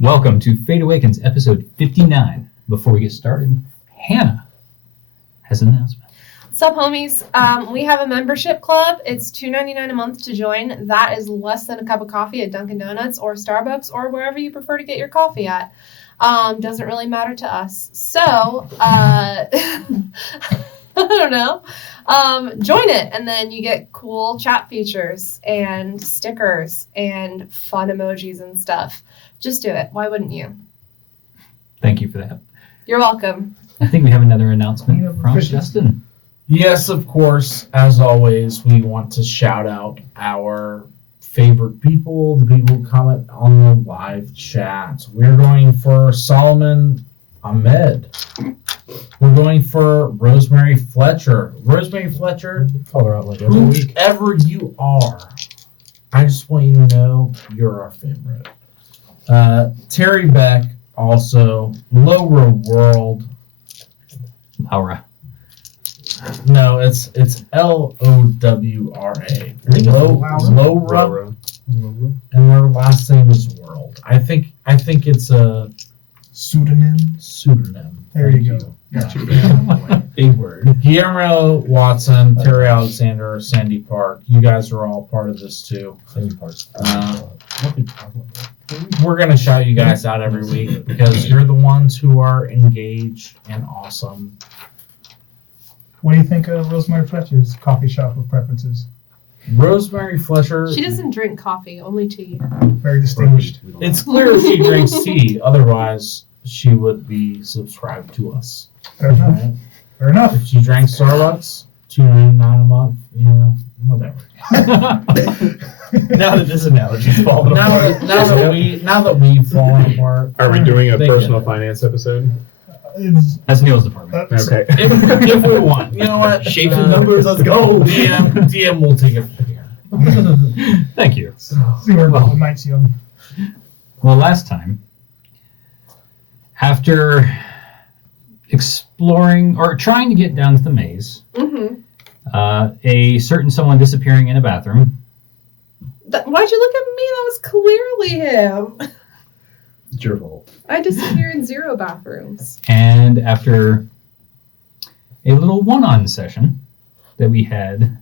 Welcome to Fate Awakens, episode 59. Before we get started, Hannah has an announcement. What's up, homies? We have a membership club. It's $2.99 a month to join. That is less than a cup of coffee at Dunkin' Donuts or Starbucks or wherever you prefer to get your coffee at. Doesn't really matter to us. So, I don't know. Join it, and then you get cool chat features and stickers and fun emojis and stuff. Just do it. Why wouldn't you? Thank you for that. You're welcome. I think we have another announcement from Justin. Yes, of course. As always, we want to shout out our favorite people, the people who comment on the live chat. We're going for Solomon Ahmed. We're going for Rosemary Fletcher. Rosemary Fletcher, call her out like every week. whoever you are, I just want you to know you're our favorite. Terry Beck, also. Laura World. Laura. No, it's Lowra. Laura. And their last name is World. I think it's a Pseudonym. There you go. Yeah. Big word. Guillermo Watson, Terry Alexander, Sandy Park. You guys are all part of this too. Sandy Park's. We're gonna shout you guys out every week because you're the ones who are engaged and awesome. What do you think of Rosemary Fletcher's coffee shop of preferences? Rosemary Fletcher. She doesn't drink coffee, only tea. Very distinguished. It's clear she drinks tea. Otherwise, she would be subscribed to us. Fair enough. Right? Fair enough. If she drank Starbucks, $2.99 a month, whatever. Now that this analogy's falling apart. Now that we've fallen apart. Are we doing a They personal get it. finance episode? That's Neil's department. Okay. If we want, you know what? Shapes and numbers, let's go. DM will take it from here. Thank you. See where the night's young. Well, last time, after exploring or trying to get down to the maze, Mm-hmm. a certain someone disappearing in a bathroom. Why'd you look at me? That was clearly him. It's your fault. I disappear in 0 bathrooms. And after a little one-on session that we had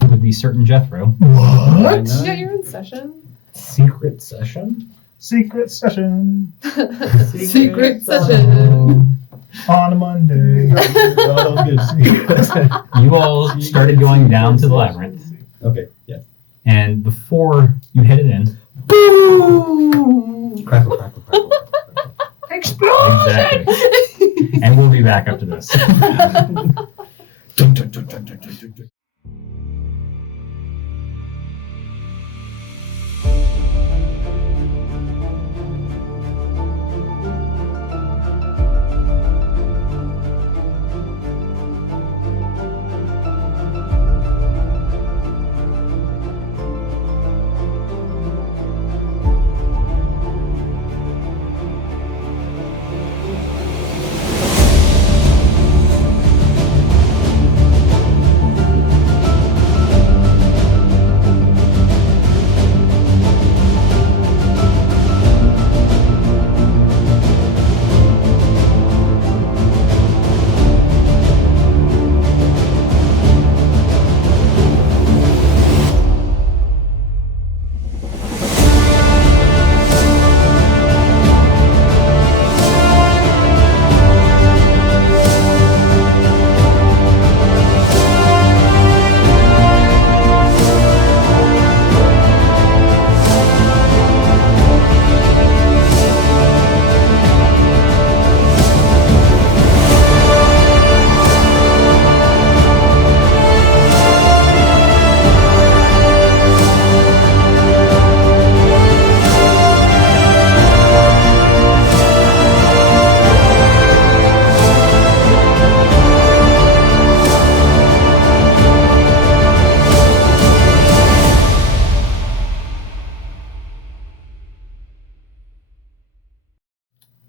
with the certain Jethro, What? Yeah, you're in session. Secret session? Secret session Secret session. on a Monday. you all started going down to the labyrinth. Okay, yeah. And before you headed in, Boom! Crackle, crackle, crackle. Explosion! Exactly. And we'll be back after this. Dun, dun, dun, dun, dun, dun, dun, dun.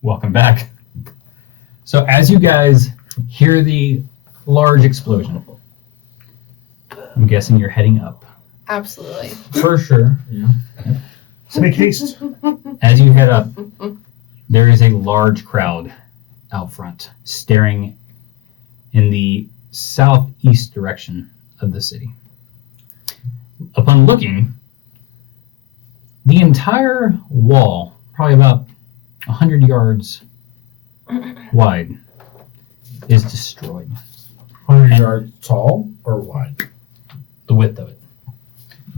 Welcome back. So as you guys hear the large explosion, I'm guessing you're heading up. Absolutely. For sure. Yeah. Make haste. As you head up, there is a large crowd out front, staring in the southeast direction of the city. Upon looking, the entire wall, probably about 100 yards wide, is destroyed. 100 yards tall or wide? The width of it.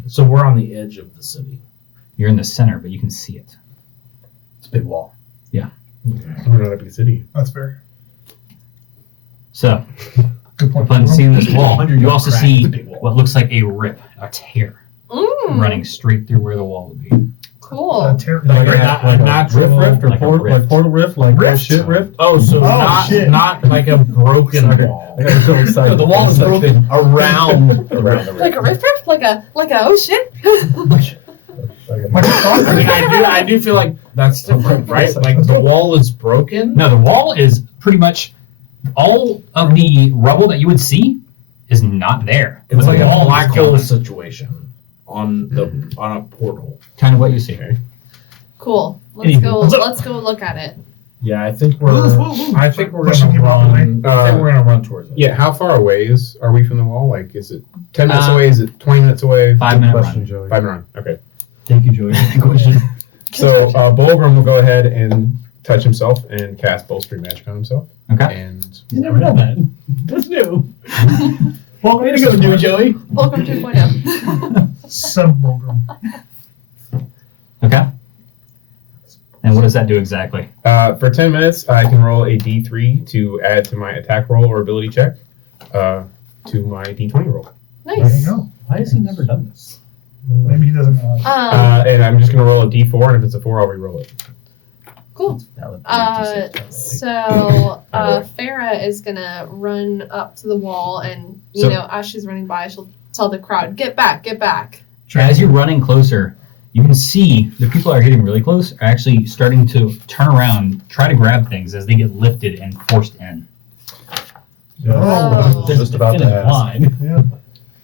So we're on the edge of the city. You're in the center, but you can see it. It's a big wall. We're not a big city. That's fair. So, Good point. upon seeing this wall, 100 you yard also crack see is a big wall. what looks like a rip, a tear, running straight through where the wall would be. Cool. Like Like a natural rift or like a like portal rift, like Rift? shit rift. Oh, so shit. not like a broken Sorry. wall. I got so excited. No, the wall is broken around Around the Like a riff riff? Like a oh shit. I mean, I do feel like that's different, right? Like the wall is broken. No, the wall is pretty much all of the rubble that you would see is not there. It's But like the a wall black is hole gone. situation on a portal. Kind of what you see. Cool. Let's Anywho. go. Let's go look at it. Yeah, I think we're Pushing gonna people out of the run. I think we're gonna run towards it. Yeah, how far away are we from the wall? Like, is it 10 minutes Uh, away? Is it 20 minutes away? 5-minute Question, run. Joey. 5 minute run. Okay. Thank you, Joey. So Bulgrim will go ahead and touch himself and cast Bolstering Magic on himself. Okay. And He's never done that. That's new. Well, Way to go, new Joey. Welcome 2.0. Sub-Bulgrim. Okay. And what does that do exactly? for 10 minutes, I can roll a d3 to add to my attack roll or ability check to my d20 roll. There you Nice. go. Why has he never done this? Maybe he doesn't know. And I'm just going to roll a d4, and if it's a 4, I'll re-roll it. Cool. That would be D6, So Farah is gonna run up to the wall, and So- as she's running by, she'll tell the crowd, "Get back, get back." As you're running closer, you can see the people that are getting really close are actually starting to turn around, try to grab things as they get lifted and forced in. Oh. There's Just a about to definitive ask. line. Yeah.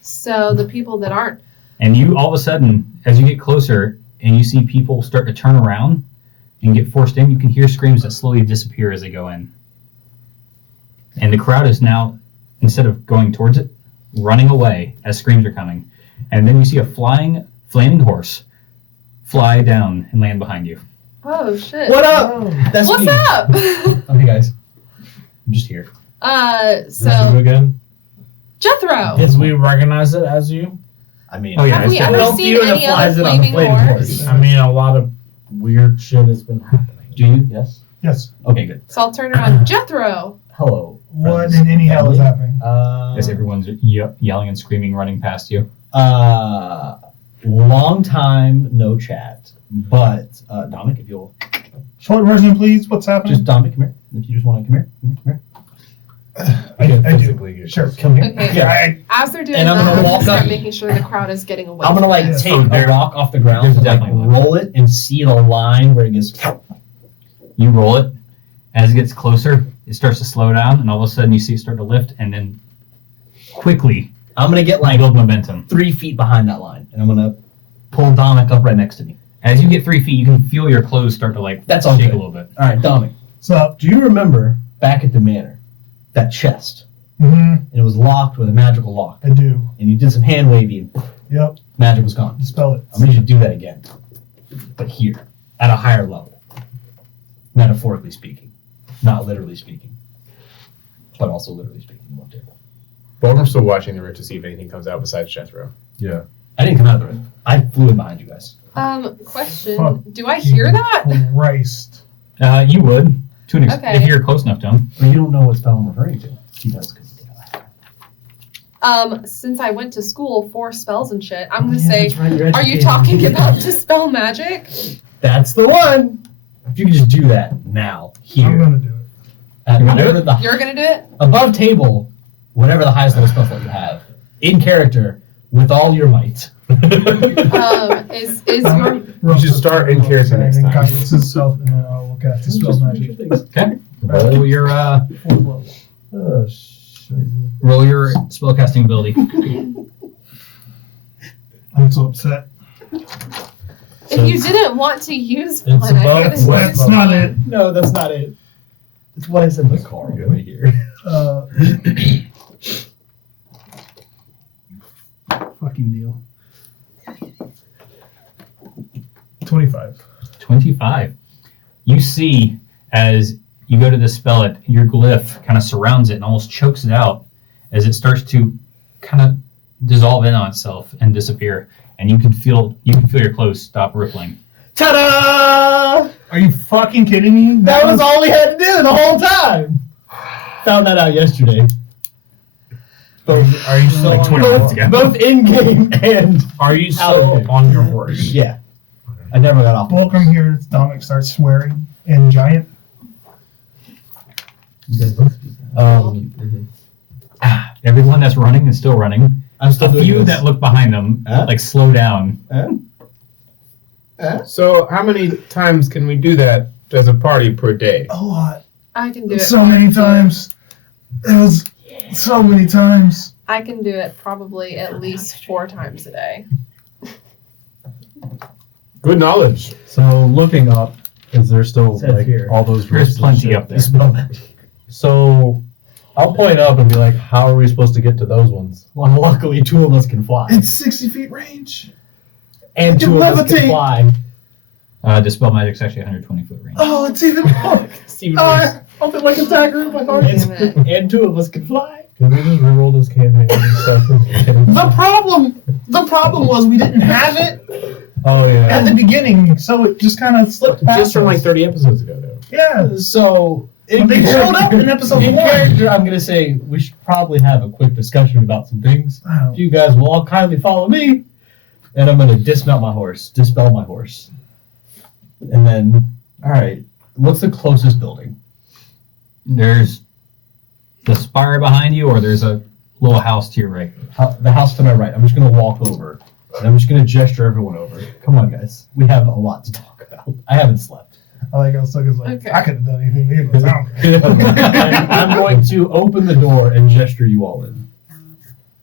So the people that aren't. And you, all of a sudden, as you get closer and you see people start to turn around and get forced in, you can hear screams that slowly disappear as they go in. And the crowd is now, instead of going towards it, running away as screams are coming. And then you see a flaming horse fly down and land behind you. Oh shit! What up? Oh. That's What's me. up? Oh, hey guys. I'm just here. So again? Jethro. Did we recognize it as you? I mean, Oh, yeah, Have we it's ever Well, seen you and any the flies other it on the flaming flaming horse? horse. I mean, a lot of weird shit has been happening. do you? Yes. Yes. Okay, good. So I'll turn around. Jethro. Hello. What friends in any and hell is family. happening? As everyone's yelling and screaming, running past you. Long time no chat, but Dominic, if you'll Short version, please. What's happening? just Dominic, come here. If you just want to come here. I do. physically get Sure. Come here. Okay. Yeah. As they're doing And I'm that, gonna I'm walk gonna start up- making sure the crowd is getting away. I'm gonna like Yeah. take Oh, a there- rock off the ground, there's like definitely one. roll it, and see the line where it gets. You roll it. As it gets closer, it starts to slow down, and all of a sudden you see it start to lift, and then quickly I'm gonna get like build momentum. 3 feet behind that line, and I'm gonna pull Dominic up right next to me. As you get 3 feet, you can feel your clothes start to That's all shake good. a little bit. All right, Dominic. So, Do you remember back at the manor that chest? hmm And it was locked with a magical lock, I do. and you did some hand waving. Yep. Magic was gone. Dispel it. I'm gonna need you to do that again, but here, at a higher level, metaphorically speaking, not literally speaking, but also literally speaking. About table. Bulgrim's still watching the rift to see if anything comes out besides Jethro. Yeah. I didn't come out of the rift. I flew in behind you guys. Question: Fuck. do I hear that? Christ. You would, to an extent, Okay. if you're close enough to him. But you don't know what spell I'm referring to. He does. Since I went to school for spells and shit, I'm Oh, gonna say, are you talking about dispel magic? That's the one. If you could just do that now, I'm here, gonna do it. at You wanna do whatever the You're gonna do it? above table, whatever the highest level spell slot you have, in character, with all your might. Is your You should start in character next And time. conscience itself, and then I will cast dispel magic. Okay. Roll your Fourth level. Oh, shit. roll your spellcasting ability. I'm so upset. If you didn't want to use It's one, I above could have what- used That's not one. it. No, that's not it. It's what I said in the car over here. Fuck you, Neil. 25. 25. You see, as you go to dispel it, your glyph kind of surrounds it and almost chokes it out as it starts to kind of dissolve in on itself and disappear. And you can feel your clothes stop rippling. Ta-da! Are you fucking kidding me? That was all we had to do the whole time. Found that out yesterday. Both, Are you still Like on 20 your minutes horse? ago. both in game and Are you Out of still it. on your horse? yeah. I never got off. Fulcrum here. Dominic starts swearing in giant. Everyone that's running is still running. I'm still A doing few this. that look behind them, Huh? like slow down. So how many times can we do that as a party per day? A lot. I can do it. So many times. It was so many times. I can do it probably at least 4 times a day. Good knowledge. So looking up, is there still Said like here. all those There's roofs and plenty shit? up there. Dispel magic. So I'll point up and be like, how are we supposed to get to those ones? Well, luckily, 2 of us can fly, It's 60 feet range. and you 2 of us levitate. can fly. Dispel magic's actually 120 foot range. Oh, it's even more. I'll be like attacker of my heart. Damn And 2 of us can fly. Can we just reroll this campaign and stuff? The problem was we didn't have it Oh at yeah. the beginning, so it just kind of slipped past Just from like us. 30 episodes ago, though. Yeah. So But they showed up in episode in 1. character, I'm gonna say we should probably have a quick discussion about some things. Wow. You guys will all kindly follow me, and I'm gonna dispel my horse. And then, all right, what's the closest building? There's the spire behind you, or there's a little house to your right. The house to my right. I'm just gonna walk over, and I'm just gonna gesture everyone over. Come on, guys. We have a lot to talk about. I haven't slept. I like how Suga's like, Okay. I could have done anything either. And I'm going to open the door and gesture you all in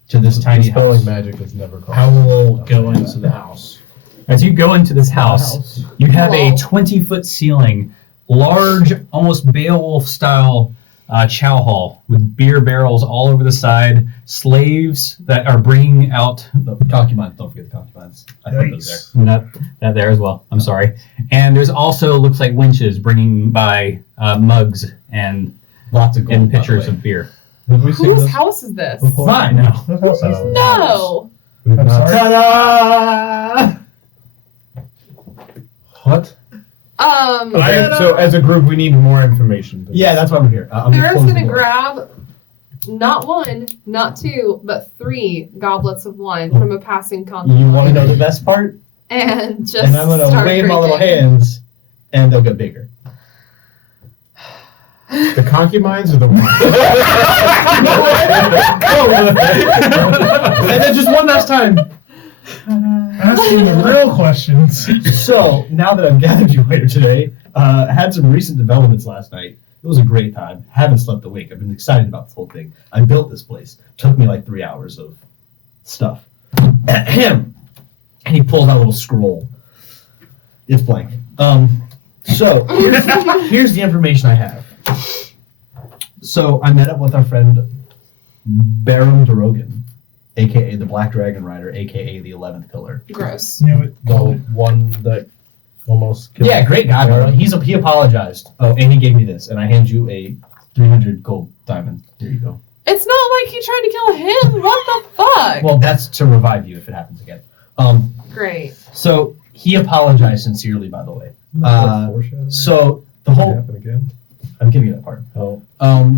to this tiny Dispelling house. magic is never called. I will go into the house. As you go into this house, you have a Hello. 20-foot ceiling, large, almost Beowulf-style chow hall with beer barrels all over the side, slaves that are bringing out The concubines, don't forget the concubines. I put those there. Yikes. that there as well. I'm sorry. And there's also looks like winches bringing by mugs and Lots of gold. by the pitchers way. of beer. Have we seen Whose this house is this? before? Mine now. That's how it says Oh. that. No. We've I'm not- sorry. Ta-da! What? Okay, so as a group, we need more information. Yeah, that's why I'm here. I'm Farrah's close the gonna door. grab not 1, not 2, but 3 goblets of wine from a passing concubine. You want to know the best part? And just And I'm gonna start wave my little drinking. hands, and they'll get bigger. The concubines or the And then just one last time. Asking the real questions. So now that I've gathered you here today, had some recent developments last night. It was a great time. Haven't slept a wink. I've been excited about this whole thing. I built this place. Took me like 3 hours of stuff. Ahem. And he pulls out a little scroll. It's blank. So here's the information I have. So I met up with our friend Baron Darogan, aka the Black Dragon Rider, aka the 11th Pillar. Gross. Knew it. The one that almost killed Yeah, great guy. Baron. He apologized. Oh, and he gave me this, and I hand you a 300 gold diamond. Here you go. It's not like you tried to kill him. What the fuck? Well, that's to revive you if it happens again. Great. So he apologized sincerely, by the way. Foreshadow? So the Did it whole happen again? I'm giving you that part. Oh,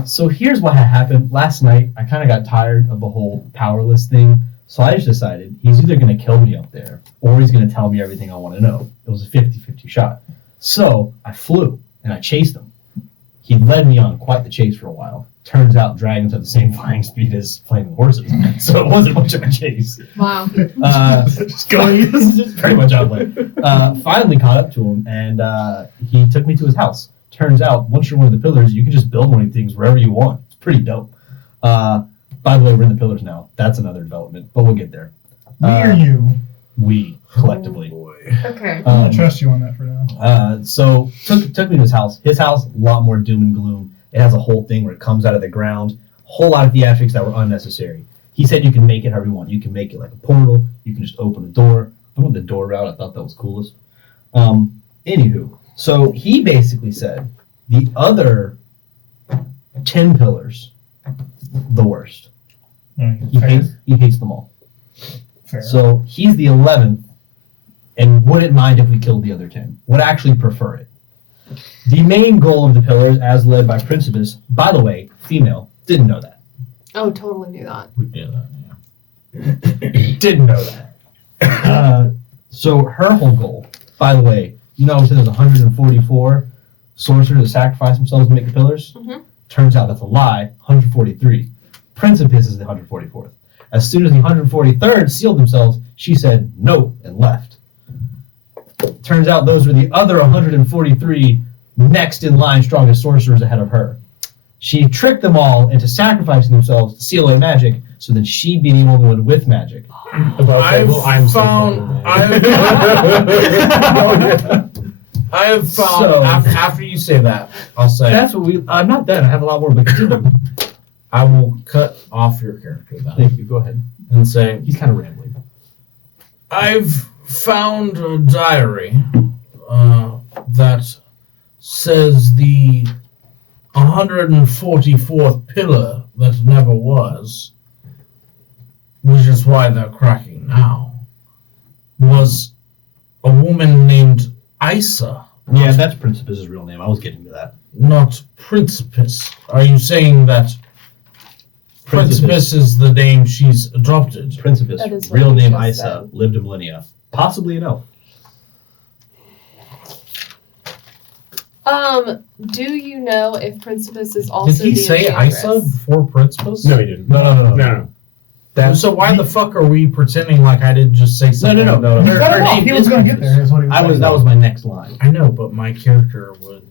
So here's what had happened last night. I kind of got tired of the whole powerless thing, so I just decided he's either going to kill me up there or he's going to tell me everything I want to know. It was a 50-50 shot. So I flew and I chased him. He led me on quite the chase for a while. Turns out dragons have the same flying speed as flaming horses, so it wasn't much of a chase. Wow. Just going. Pretty much out there. Finally caught up to him, and he took me to his house. Turns out, once you're one of the pillars, you can just build one of these things wherever you want. It's pretty dope. By the way, we're in the pillars now. That's another development, but we'll get there. Me or you? We collectively. Okay. I'm gonna trust you on that for now. So took me to his house. His house, a lot more doom and gloom. It has a whole thing where it comes out of the ground. Whole lot of theatrics that were unnecessary. He said you can make it however you want. You can make it like a portal. You can just open a door. I went the door route. I thought that was coolest. Anywho, so he basically said the other 10 pillars, the worst. Fair. He hates them all. Fair. So he's the 11th and wouldn't mind if we killed the other 10. Would actually prefer it. The main goal of the pillars, as led by Principus, by the way, female, didn't know that. Oh, totally knew that. We did that, yeah. Didn't know that. So her whole goal, by the way, you know, there's 144 sorcerers that sacrifice themselves to make the pillars? Mhm. Turns out that's a lie, 143. Principus is the 144th. As soon as the 143rd sealed themselves, she said no and left. Turns out those were the other 143 next in line strongest sorcerers ahead of her. She tricked them all into sacrificing themselves to seal away magic, so then she'd be the only one with magic. I've found So- after you say that, I'll say That's what I'm not done. I have a lot more, but continue. I will cut off your character then Thank you. Go ahead. and say He's kind of rambling. I've found a diary that says the 144th pillar that never was, which is why they're cracking now, was a woman named Isa. Yeah, that's Principus's real name. I was getting to that. Not Principus. Are you saying that Principus is the name she's adopted? Principus, That is what real he name just Isa, said. lived a millennia. Possibly an elf. Do you know if Principus is also Did he the say Enchantress? Isa before Principus? No, he didn't. No. So why the fuck are we pretending like I didn't just say something? No. He Her- cut her him off. name He was is going to get Principus. there, is what he was saying. That was my next line. I know, but my character would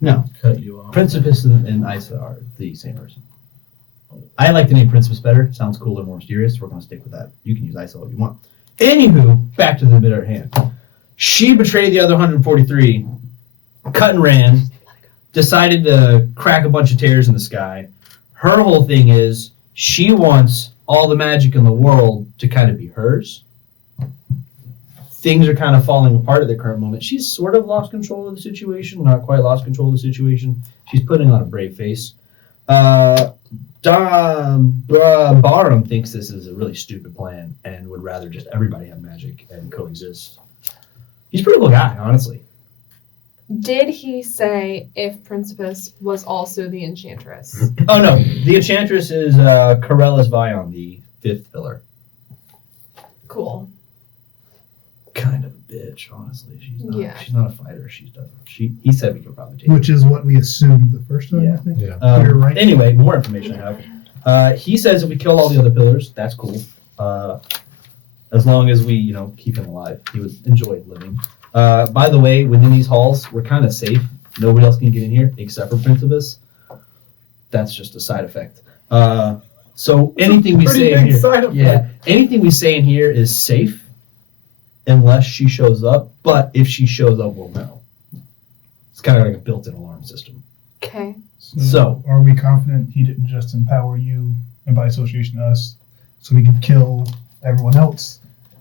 No. cut you off. Principus and Isa are the same person. I like the name Principus better. Sounds cooler, more mysterious. We're going to stick with that. You can use Isa all you want. Anywho, back to the matter at hand. She betrayed the other 143, cut and ran, decided to crack a bunch of tears in the sky. Her whole thing is she wants all the magic in the world to kind of be hers. Things are kind of falling apart at the current moment. She's sort of lost control of the situation, not quite lost control of the situation. She's putting on a brave face. Barham thinks this is a really stupid plan and would rather just everybody have magic and coexist. He's a pretty cool guy, honestly. Did he say if Principus was also the Enchantress? Oh no, the Enchantress is Corellus Vion, the 5th pillar. Cool. Kind of a bitch, honestly. She's not. Yeah. She's not a fighter. He said we could probably take. Which is what we assumed the first time, Yeah. I think. Yeah. You're right. Anyway, more information I have. He says if we kill all the other pillars, that's cool. As long as we, keep him alive. He would enjoy living. By the way, within these halls, we're kind of safe. Nobody else can get in here except for Principus. That's just a side effect. So anything we say in here, anything we say in here is safe, unless she shows up. But if she shows up, we'll know. It's kind of like a built-in alarm system. Okay. So- are we confident he didn't just empower you and by association us so we can kill everyone else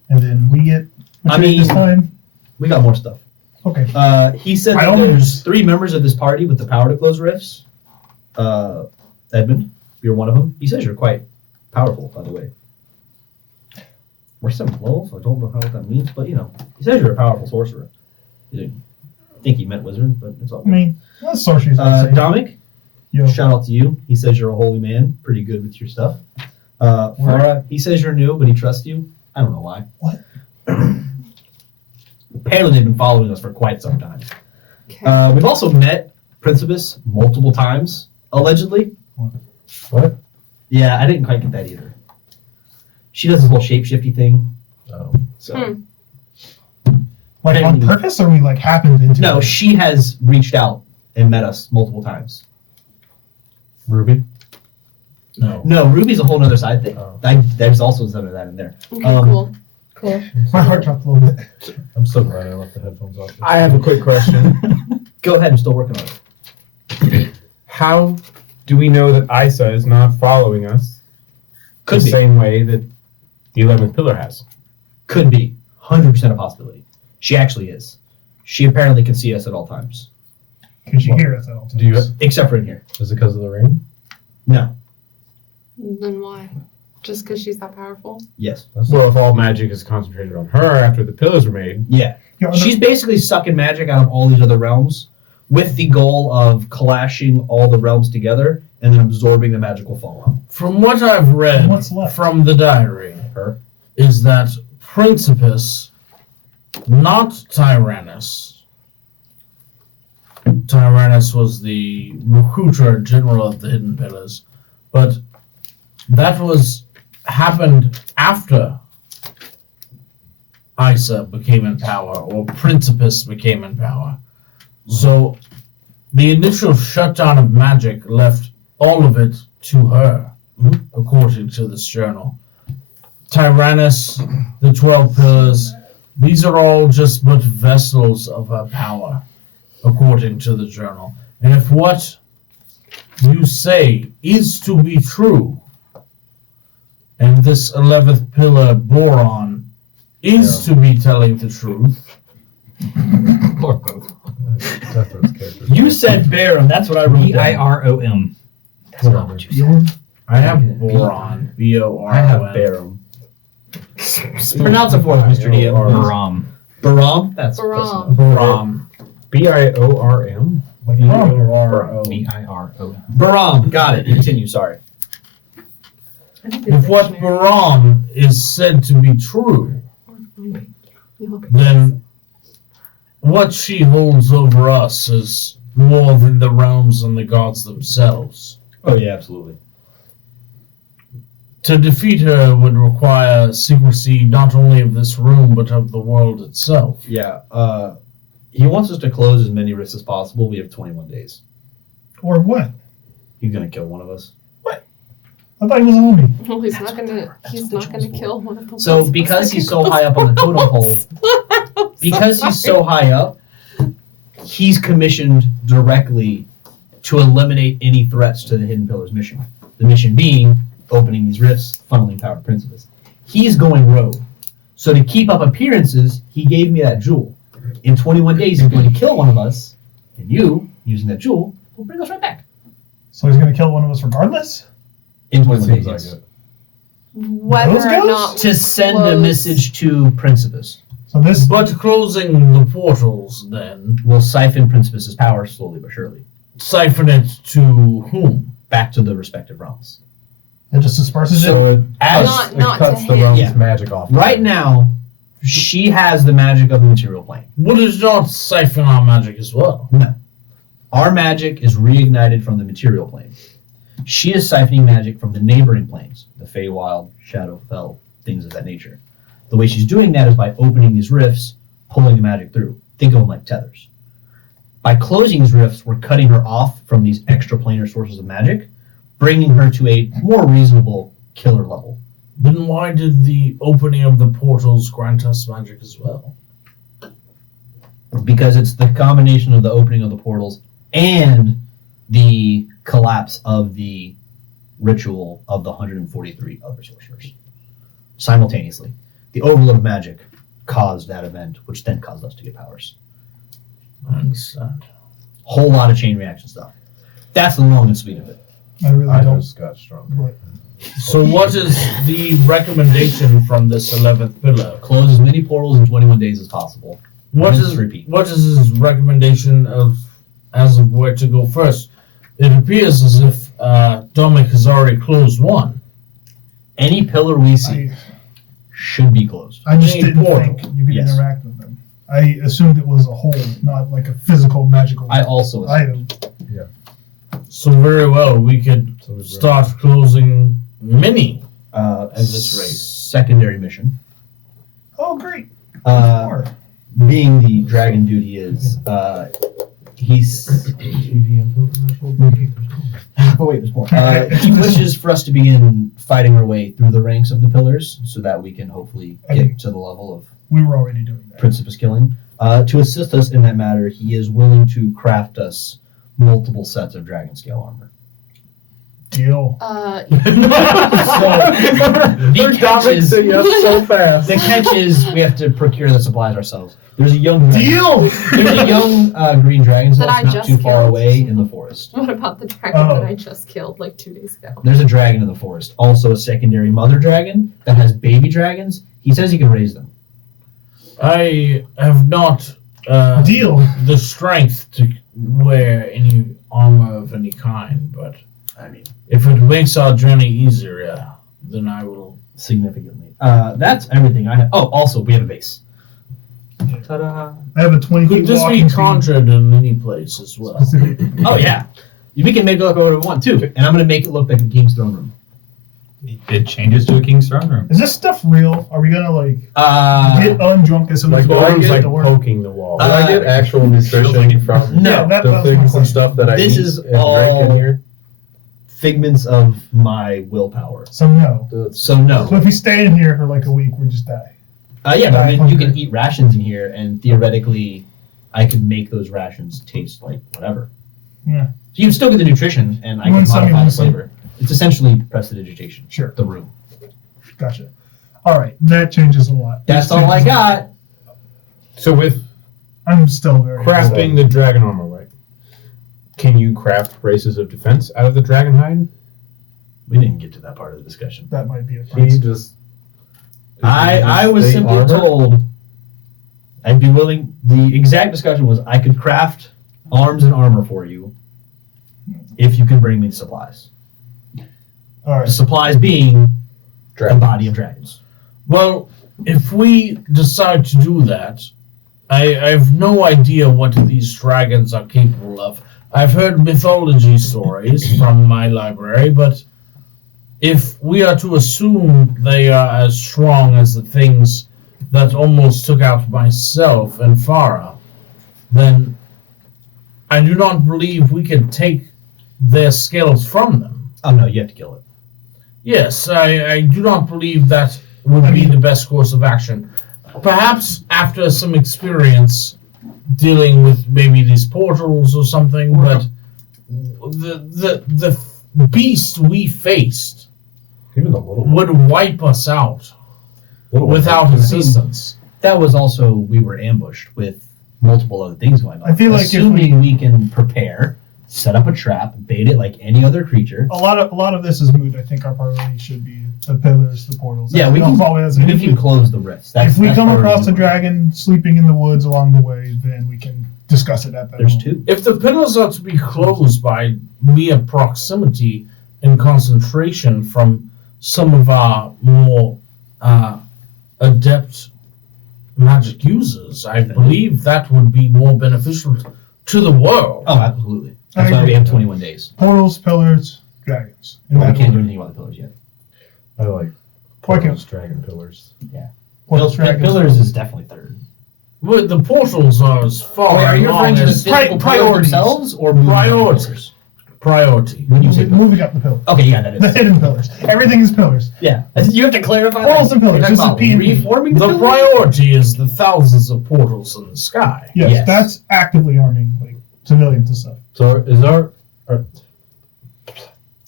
and then we get betrayed this time? We got more stuff. Okay. He said By that all there's means. 3 members of this party with the power to close rifts. Edmund, you're one of them. He says you're quite powerful, by the way. We're 7th level, so I don't know what that means, but he says you're a powerful sorcerer. He didn't think he meant wizard, but it's all I good. mean, that's sorceries, I'd say. Dominic, Yo. shout out to you. He says you're a holy man, pretty good with your stuff. Farah, he says you're new, but he trusts you. I don't know why. What? Apparently they've been following us for quite some time. Okay. We've also met Principus multiple times, allegedly. What? Yeah, I didn't quite get that either. She does this whole shape-shifty thing. Oh. So Like on Apparently- purpose, or we like happened into no, it? she has reached out and met us multiple times. Ruby? No. No, Ruby's a whole other side thing. Oh. There's also some of that in there. Okay, Um, cool. Cool. My heart dropped a little bit. I'm so glad I left the headphones off. I have a quick question. Go ahead, I'm still working on it. How do we know that Isa is not following us Could the be. same way that the 11th pillar has? Could be. 100% a possibility. She actually is. She apparently can see us at all times. Can she hear us at all times? Do you? Except for in here. Is it because of the rain? No. Then why? Just because she's that powerful? Yes. Well, if all magic is concentrated on her after the pillars were made, Yeah. Yeah, no, She's basically sucking magic out of all these other realms with the goal of clashing all the realms together and then absorbing the magical fallout. From what I've read What's left? from the diary, Her? is that Principus, not Tyrannus. Tyrannus was the recruiter general of the Hidden Pillars, but that happened after Isa became in power, or Principus became in power. So the initial shutdown of magic left all of it to her, according to this journal. Tyrannus, the 12 pillars, these are all just but vessels of her power, according to the journal. And if what you say is to be true, and this 11th pillar Boron is to be telling the truth, Or both. That's what his character. You said Baron, that's what I wrote down. Birom. That's not what you said. I have Boron, B-O-R-O-N. I have Barum. Pronounce it for us, Mr. DM. Birom. Baram? That's Baram. Boron. Biorm. B-O-R-O. B-I-R-O-M. Baram. Got it. Continue, sorry. If what Boron is said to be true, then what she holds over us is more than the realms and the gods themselves. Oh, yeah, absolutely. To defeat her would require secrecy not only of this room, but of the world itself. Yeah, he wants us to close as many rifts as possible. We have 21 days. Or what? He's going to kill one of us. I thought he was a homie. Well, he's not gonna. He's not gonna kill one of the. So ones because he's so close. high up on the totem pole, because he's so high up, he's commissioned directly to eliminate any threats to the Hidden Pillars mission. The mission being opening these rifts, funneling power to Principus. He's going rogue. So to keep up appearances, he gave me that jewel. In 21 days, he's going to kill one of us, and you, using that jewel, will bring us right back. So he's gonna kill one of us regardless? In What 21 seems like days. it. Whether Those or ghosts? not To send a close- message to Principus. So this But closing the portals, then, Will siphon Principus's power slowly but surely siphon it to whom? back to the respective realms. it just disperses it. So it As cuts, Not it cuts to the him. realm's Yeah. magic off. right now, she has the magic of the material plane. Would it not siphon our magic as well? Our magic is reignited from the material plane. She is siphoning magic from the neighboring planes, the Feywild, Shadowfell, things of that nature. The way she's doing that is by opening these rifts, pulling the magic through. Think of them like tethers. By closing these rifts, we're cutting her off from these extra planar sources of magic, bringing her to a more reasonable killer level. Then why did the opening of the portals grant us magic as well? Because it's the combination of the opening of the portals and the collapse of the ritual of the 143 other sorcerers simultaneously. The overload of magic caused that event, which then caused us to get powers. I understand. Whole lot of chain reaction stuff. That's the long and sweet of it. I really I don't. just got stronger. But So what is the recommendation from this 11th pillar? Close as many portals in 21 days as possible. What Just is repeat. what is his recommendation of as of where to go first? It appears as if Dominic has already closed one. Any pillar we see I, should be closed. I just Any didn't portal. think you could Yes. interact with them. I assumed it was a whole, not like a physical magical I also item. So very well, we could So we've start closing many. at this rate. Secondary mission. Oh, great. Uh, being the dragon duty is, he's. TV infomercial. Oh wait, there's more. He wishes for us to begin fighting our way through the ranks of the pillars, so that we can hopefully get to the level of We were already doing that. Principus killing. To assist us in that matter, he is willing to craft us multiple sets of dragon scale armor. Deal. The catch is, so fast. the catch is we have to procure the supplies ourselves. There's a young dragon. Deal. There's a young green dragon That I that's not just too far killed. away in the forest. What about the dragon Oh. that I just killed like 2 days ago? There's a dragon in the forest. Also a secondary mother dragon that has baby dragons. He says he can raise them. I have not Deal. the strength to wear any armor of any kind, but I mean, if it makes our journey easier, then I will. significantly. That's everything I have. Oh, also, we have a base. Ta-da. I have a 20 Could feet this be walking speed. conjured in any place as well? Oh, yeah. We can make it look whatever we want, too. And I'm going to make it look like the king's throne room. It changes to a king's throne room. Is this stuff real? Are we gonna like get Uh, undrunk as soon Like as the we one's get like to work? poking the wall. Do I get actual nutrition from No. Yeah, that the was my things and question. stuff that I This eat is and drink all- in here? figments of my willpower. So no. So, no. So if we stay in here for like a week, we're just die. Yeah, but I mean, you can hungry. eat rations in here, and theoretically, I could make those rations taste like whatever. Yeah. So you can still get the nutrition, and I You can win some, you modify the lose some. flavor. It's essentially prestidigitation. Sure. The room. Gotcha. All right, that changes a lot. That's That all I changes a lot. got. So with I'm still very crafting the dragon armor, right? Can you craft braces of defense out of the dragon hide? We didn't get to that part of the discussion. That might be a He price. just. I was State simply armor? told I'd be willing. The exact discussion was I could craft arms and armor for you if you can bring me supplies. All The right. supplies being the Dragons. body of dragons. Well, if we decide to do that, I have no idea what these dragons are capable of. I've heard mythology stories from my library, but if we are to assume they are as strong as the things that almost took out myself and Farah, then I do not believe we can take their skills from them. Oh no, you have to kill it. Yes, I do not believe that would be the best course of action. Perhaps after some experience dealing with maybe these portals or something, but the beast we faced Even the little would wipe us out little one. without assistance. That was also we were ambushed with multiple other things going on. I feel like if assuming we can prepare, set up a trap, bait it like any other creature. a lot of this is moot. I think our priority should be the pillars, the portals. Yeah, we That's can- always- We can close the rifts. if we that's come priority across a number dragon sleeping in the woods along the way, then we can discuss it at that There's moment. two. If the pillars are to be closed by mere proximity and concentration from some of our more adept magic users, I believe that would be more beneficial to the world. Oh, absolutely. I That's why agree. we have 21 days. Portals, pillars, dragons. In Well, we that can't do order. anything about the pillars yet. I like Okay. those dragon pillars. Portals, dragons. Pillars is definitely third. But the portals are as far Are you along referring to the as physical pillars priorities. themselves or moving Priorities. pillars? priority. When you say pillars. Moving up the pillar. Okay, yeah, that The is. hidden pillars. Everything is pillars. Yeah, you have to clarify. Portals and pillars. You're This is talking about P&P. reforming the The pillars? priority is the thousands of portals in the sky. Yes, Yes. that's actively arming like civilians and stuff. So is there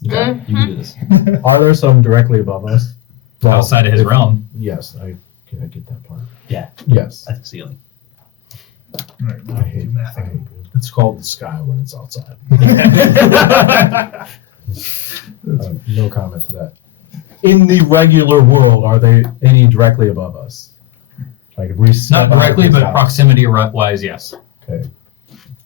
You got it. You can do this. are there some directly above us? Well, outside of his if- realm. Yes, I get that part. Yeah. Yes. That's the ceiling. Right, I hate math. It's called the sky when it's outside. No comment to that. In the regular world, are they any directly above us? Like if we Not step out of directly, this but house- proximity wise, yes. Okay.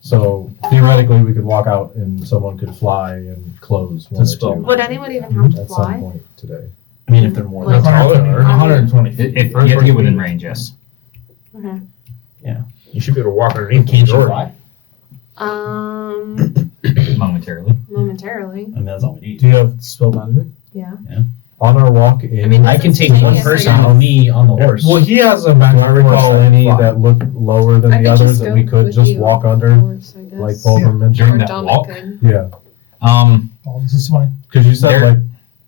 So theoretically, we could walk out and someone could fly and close one or spell. two Would anyone even have to at some fly? point today. I mean, if they're more Like- than Taller, 120 120 feet. If you have to get within range, yes. Okay. You should be able to walk underneath the can't you majority. fly? Momentarily. Momentarily. I mean, that's all we need. Do you have spell magic? Yeah. On our walk in, I mean, I can take one instantaneous, person I guess. on me on the horse. Well, he has a do magic I recall horse any can fly. that look lower than I the could others just that go we could with just you, walk of under, course, I guess. like Bulger mentioned? During Or that Dominic walk? could. Yeah. Oh, this is fine. Because you said, There- like,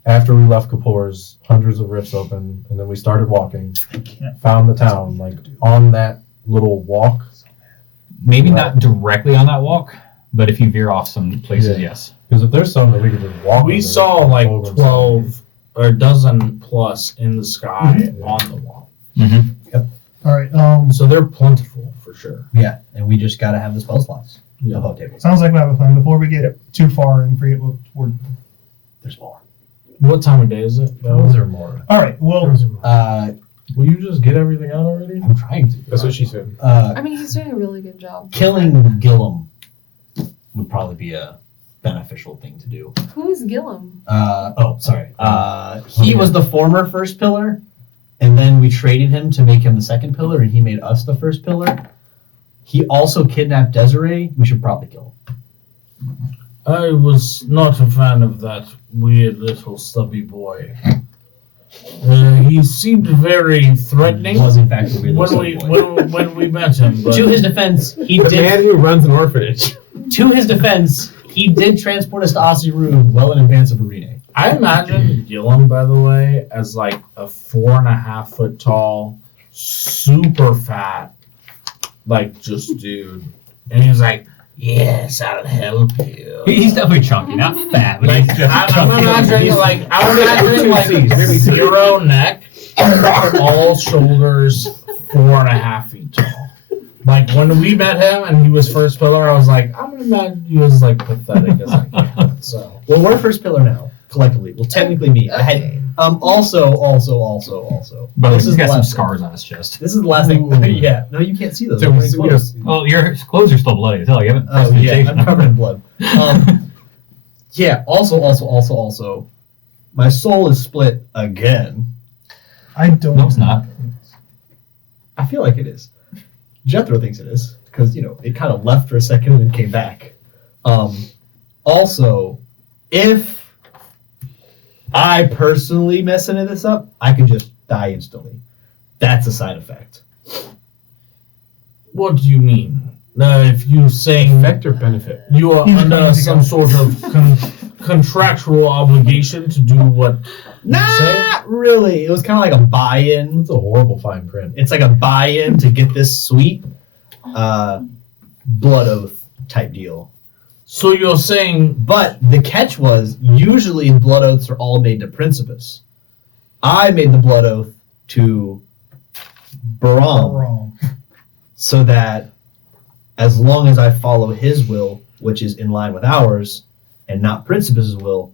after we left Kapoor's, hundreds of rifts open, and then we started walking, found the town, like, on that little walk. Maybe Right. not directly on that walk, but if you veer off some places, Yeah. yes. Because if there's some that we could just walk We over, saw like over and 12 or a dozen plus in the sky Mhm. on the wall. All right. So they're plentiful for sure. Yeah, and we just got to have the spell slots. Yeah. Above tables. Sounds like we have a plan. Before we get too far and forget what we're. There's more. What time of day is it? How is there more? All right. Well, Will you just get everything out already? I'm trying to. That's what she said. I mean, he's doing a really good job. Killing Gillum would probably be a beneficial thing to do. Who is Gillum? Sorry. He was the former first pillar, and then we traded him to make him the second pillar, and he made us the first pillar. He also kidnapped Desiree. We should probably kill him. I was not a fan of that weird little stubby boy. He seemed very threatening Was in fact a weird when little we boy. when we met him. But To his defense, he The did. man who runs an orphanage. To his defense, he did transport us to Osiru well in advance of Arena. I imagine Gillum, by the way, as like a 4.5 foot tall, super fat, like just dude, and he's like, "Yes, I'll help you." He's definitely chunky, not fat, but Like, he's just I'm chunky. imagining like zero neck, all shoulders, 4.5 feet tall. Like when we met him and he was first pillar, I was like, I'm gonna imagine he was like pathetic as I can. So Well, we're first pillar now, collectively. Well, technically me. I had also. But This he's is got the some last scars on his chest. This is the last thing. Ooh. Yeah. No, you can't see those. So, They're pretty close. Well, your clothes are still bloody as hell. You haven't Oh pressed yeah, vegetation. I'm covered in blood. Yeah. Also, my soul is split again. I don't. No, it's not. I feel like it is. Jethro thinks it is because it kind of left for a second and then came back. Also, if I personally mess any of this up, I can just die instantly. That's a side effect. what do you mean? If you saying Effect or benefit? you are He's under trying to some sort of contractual obligation to do what Not really. It was kind of like a buy-in. It's a horrible fine print. It's like a buy-in to get this sweet blood oath type deal. So you're saying But the catch was, usually blood oaths are all made to Principus. I made the blood oath to Baram, Wrong. so that as long as I follow his will, which is in line with ours, and not Principus's will,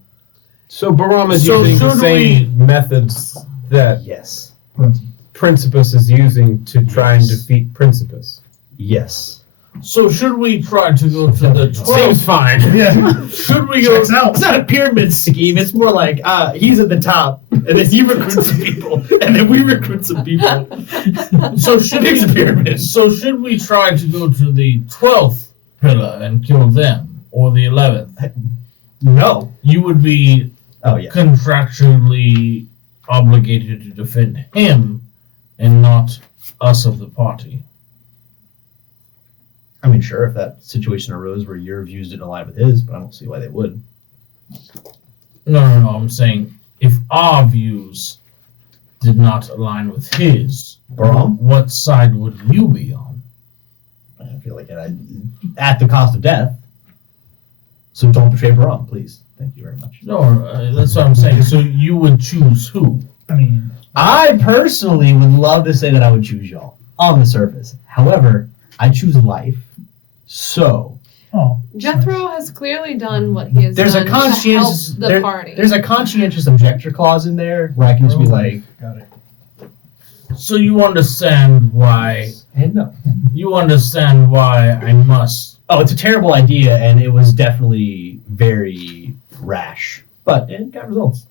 So Baram is So using the should same methods that yes. Principus is using to try and Yes. defeat Principus. Yes. so should we try to go to the 12th? Seems fine. Yeah. Should we go Checks out. It's not a pyramid scheme. It's more like he's at the top, and then he recruits some people, and then we recruit some people. So should Here's a we, pyramid. so should we try to go to the 12th pillar and kill them, or the 11th? No. You would be Oh yeah. contractually obligated to defend him and not us of the party. I mean, sure, if that situation arose where your views didn't align with his, but I don't see why they would. No, I'm saying if our views did not align with his, Baram? what side would you be on? I feel like at the cost of death. So don't betray Baram, please. Thank you very much. No, that's what I'm saying. So you would choose who? I mean, I personally would love to say that I would choose y'all on the surface. However, I choose life. So oh. Jethro has clearly done what he has there's done a conscientious to help the party. there's a conscientious objector clause in there where I can just be like, Got it. So you understand why? and no. You understand why I must? Oh, it's a terrible idea, and it was definitely very rash, but it got results.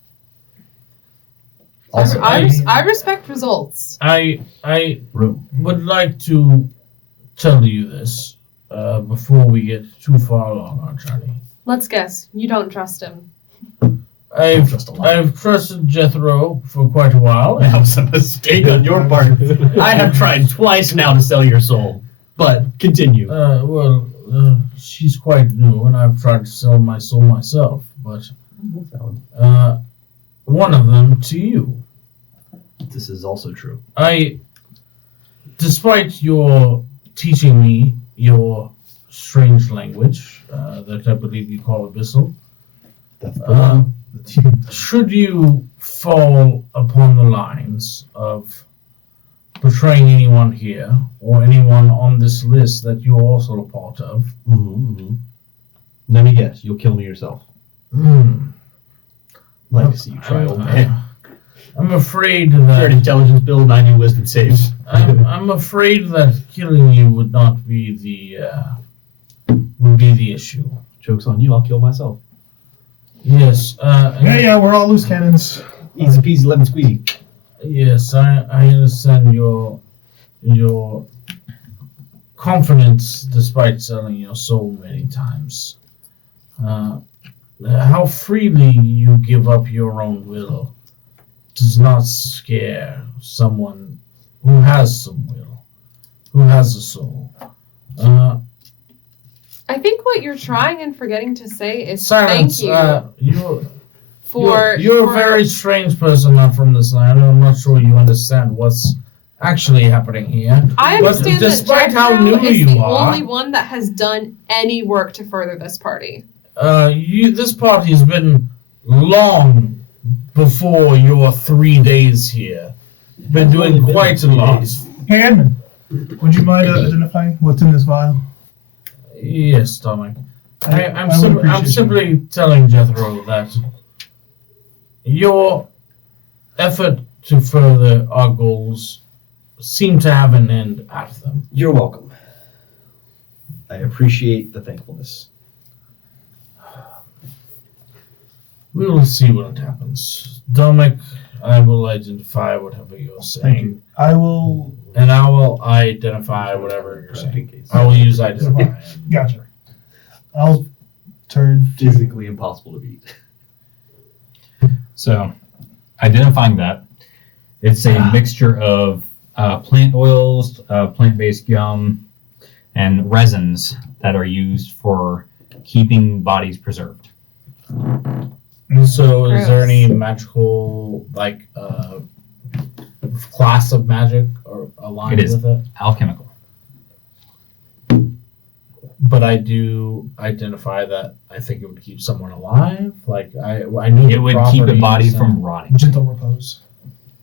Also, I respect results. I room. would like to tell you this before we get too far along our journey. Let's guess. You don't trust him. I've Trust a lot. I've trusted Jethro for quite a while. That was a mistake on your part. I have tried twice now to sell your soul, but continue. Well, she's quite new, and I've tried to sell my soul myself, but one of them to you. This is also true. Despite your teaching me your strange language, that I believe you call Abyssal, That's the one. should you fall upon the lines of betraying anyone here or anyone on this list that you're also a part of, Let me guess. You'll kill me yourself. Like to see you try, old man. I'm afraid Third that intelligence build, 90 wisdom saves. I'm afraid that killing you would not be the issue. Joke's on you. I'll kill myself. Yes. Yeah, we're all loose cannons. Easy peasy, lemon squeezy. Yes, I understand your confidence despite selling your soul many times. How freely you give up your own will does not scare someone who has some will, who has a soul. I think what you're trying and forgetting to say is Silence. thank you You're a very strange person, not from this land. I'm not sure you understand what's actually happening here. I But understand that despite how Jethro new is you the are- only one that has done any work to further this party. This party has been long before your 3 days here. Been doing quite a lot. Hey, Edmund, would you mind identifying what's in this vial? Yes, Dominic. I'm would appreciate it. simply telling Jethro that your effort to further our goals seem to have an end at them. You're welcome. I appreciate the thankfulness. We will see what happens. Dominic, I will identify whatever you're saying. Thank you. I will. And I will identify whatever you're Just in saying. case. I will use identify. Gotcha. I'll turn Physically impossible to beat. So, identifying that, it's a mixture of plant oils, plant-based gum, and resins that are used for keeping bodies preserved. So, is there Gross. any magical, class of magic or aligned It is. with it? Alchemical. But I do identify that I think it would keep someone alive. I knew It the would keep a properties body and- from rotting. gentle repose.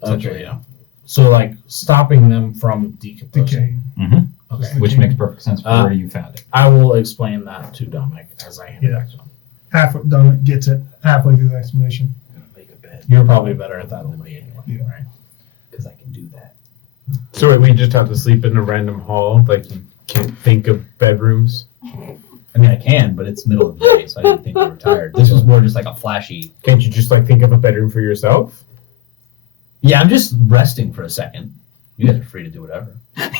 Okay, yeah. So stopping them from decomposing. Decay. Okay. Which makes perfect sense for where you found it. I will explain that to Dominic as I hand it Yeah. back to him. Half done gets it halfway through the explanation. Make a bed. You're probably better at that than me anyway. Yeah. Right? Because I can do that. So wait, we just have to sleep in a random hall? Like you can't think of bedrooms? I mean, I can, but it's middle of the day, so I didn't think we were tired. This was more just like a flashy. Can't you just think of a bedroom for yourself? Yeah, I'm just resting for a second. You guys are free to do whatever.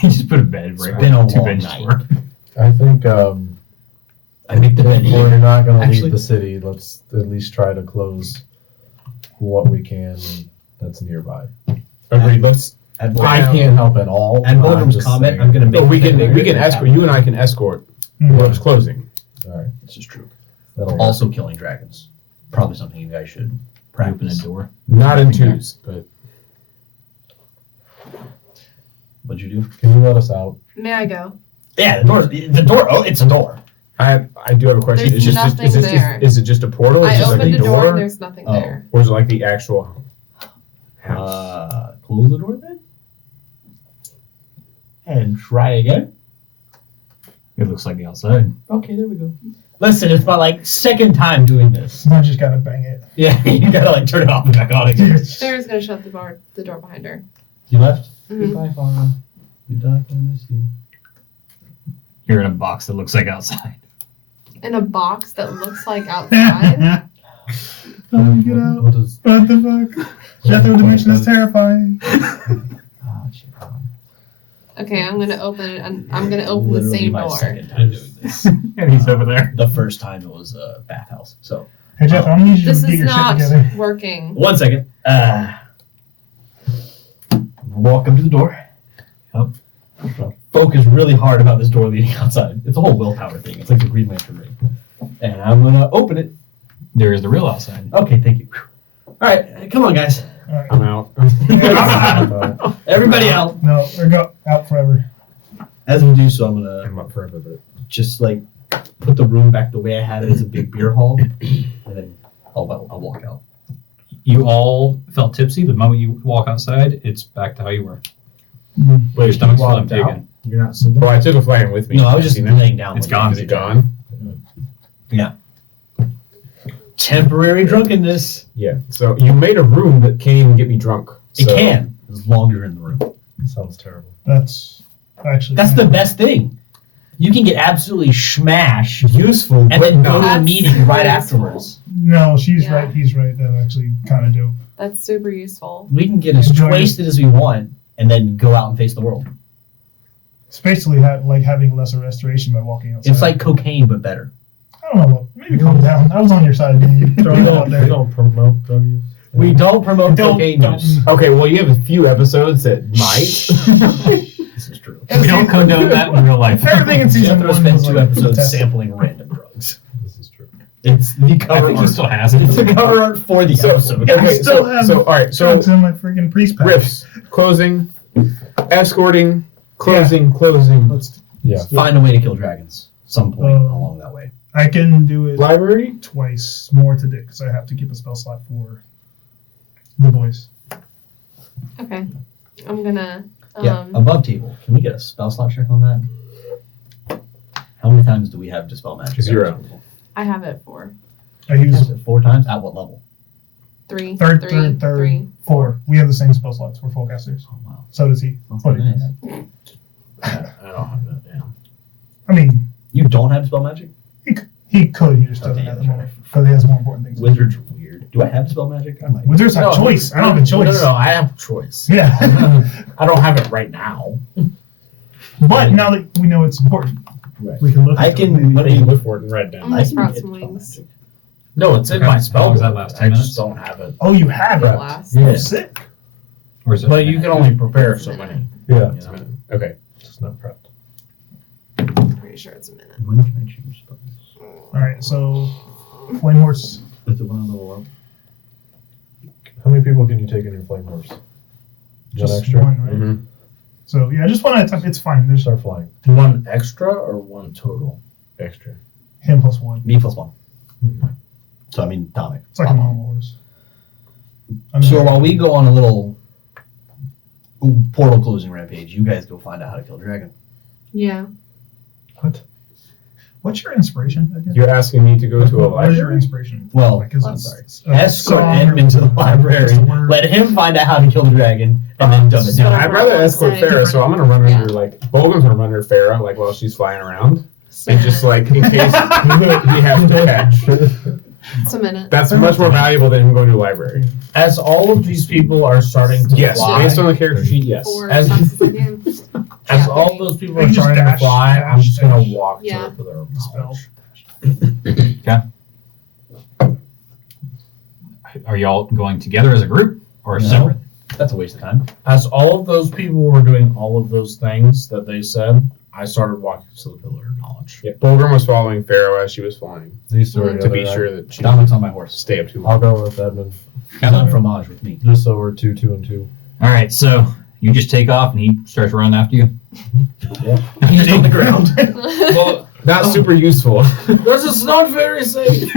You just put a bed It's right been a where 2 long benches night. were. I think I make the bed. if we're not going to Actually- leave the city, let's at least try to close what we can that's nearby. Agreed. Let's. At I can't help at all. And but I'm Bodum's just comment, saying- I'm going to make. No, we the can bed we can bigger escort. than You and I can escort Mm. what's closing. All right. This is true. That'll work. Also, killing dragons. Probably something you guys should Open practice. a door. Not in twos, but What'd you do? Can you let us out? May I go? Yeah, the door. Oh, it's a door. I do have a question. There's Is nothing is there. Is it just a portal? Is I it like opened a a door and there's nothing Oh. there. or is it like the actual house? Close the door then. And try again. It looks like the outside. Okay, there we go. Listen, it's my second time doing this. Sometimes you just gotta bang it. Yeah, you gotta turn it off and back on again. Sarah's gonna shut the door behind her. You left? Mhm. Goodbye, Farah. You're not gonna miss you. You're in a box that looks like outside. In a box that looks like outside. Let me get out. What does? What the fuck? Jethro Dimension is terrifying. Oh, shit. Okay, I'm gonna open it and I'm gonna open the Literally same my door. second time doing this. And he's over there. The first time it was a bathhouse. So, Hey Jeff, I'm gonna need you This to get is your shit not together. working. 1 second. Walk up to the door. Yep. focus really hard about this door leading outside. It's a whole willpower thing. It's like the Green Lantern ring. And I'm gonna open it. There is the real outside. Okay, thank you. All right, come on, guys. All right. I'm out. Everybody out. No, or go out forever. As we do so, I'm gonna I'm up forever, but just like put the room back the way I had it as a big beer hall, and then I'll walk out. You all felt tipsy. The moment you walk outside, it's back to how you were. Your Wait, stomach's you still walked out? taken. You're not sleeping? well, I took a flagon with me. No, I was just You know? laying down. It's with gone. Is it gone? Temporary drunkenness. Yeah. So you made a room that can't even get me drunk. It So- can, as long as you're in the room. Sounds terrible. That's actually. That's the best thing. You can get absolutely smashed Useful, and but then go to the That's meeting right super afterwards. No, she's Yeah. right. He's right. That's actually kind of dope. That's super useful. We can get as Enjoy wasted as we want and then go out and face the world. It's basically like having lesser restoration by walking outside. It's like cocaine, but better. I don't know. Maybe calm down. I was on your side. Man. You throw We it out don't, there. we don't promote drug use. We don't promote Don't- cocaine don't- use. Okay, well, you have a few episodes that might. This is true. We don't condone that in real life. Everything in season Jethro one spent was 2 like episodes tested. sampling random drugs. This is true. It's the I cover think he art. still has It's it. the cover art for the So, episode. I okay, still have so all right, so Drugs in my freaking priest pack. riffs, closing, escorting, closing. Let's. Yeah. Find a way to kill dragons some point along that way. I can do it Library. twice more today because I have to keep a spell slot for the boys. Okay. I'm gonna. Yeah, above table. Can we get a spell slot check on that? How many times do we have Dispel Magic? 0. I have it for I use Is it 4 times? At what level? 3. third, 4. 4. We have the same spell slots. We're full casters. Oh, wow. So does he. That's But nice. I don't have that down. I mean, You don't have Dispel Magic? he could. He just doesn't Okay, at the that's moment because he has more important things. to do. Wizards are weird. Do I have Dispel Magic? I might. Wizards have choice. I don't have a choice. No, I have a choice. Yeah. I don't have it right now. But now that we know it's important, Right. we can look. I at can- it. Maybe. What do you look for it and write I'm down? gonna I can sprout get some Dispel wings. Magic. No, it's in Okay. my How spell long does that book. last, 10 I minutes? just don't have it. Oh, you have It it. lasts. Yeah. Sick. Or is it? But you can only prepare so many. Yeah. You know? Okay. It's not prepped. I'm pretty sure it's a minute. When can I change spells? All right. So, flame horse. Is it when I level up? How many people can you take in your flame horse? One Just extra? one, right? Mhm. So yeah, just one at a time. It's fine. There's Start flying. One extra or one total? Extra. him plus 1. Me plus 1. So I mean, Dominic. It's like a normal horse. So while we go on a little portal closing rampage, you guys go find out how to kill a dragon. Yeah. What's your inspiration again? You're asking me to go to a What is your library? inspiration? Well, Like, is I'm it sorry. a Escort song him or into the just library. a word? Let him find out how to kill the dragon, and then dumb it Just down. whatever. I'd rather escort Say Farah, different. so I'm gonna run Yeah. under like Bolgan's gonna run under Farah like while she's flying around, So and just like in case he has to catch. it's a minute. That's much more valuable than him going to a library. As all of these people are starting to Yes, fly, based on the character sheet, yes. 4 As- as fast as I can. as Yeah. all those people You are just starting dash, to fly, I'm dash, just gonna dash. walk to Yeah. it for their Spell. Are y'all going together as a group or No. separate? That's a waste of time. As all of those people were doing all of those things that they said, I started walking to the pillar of knowledge. Yeah, Bolgan was following Pharaoh as she was flying These two are to be together, sure that she Dominic's on my horse. stay up too I'll long. go with Edmund. He's on fromage with me. Just so we're 2, 2, and 2. All right, so you just take off and he starts running after you. He's on the ground. Well, not super useful. This is not very safe.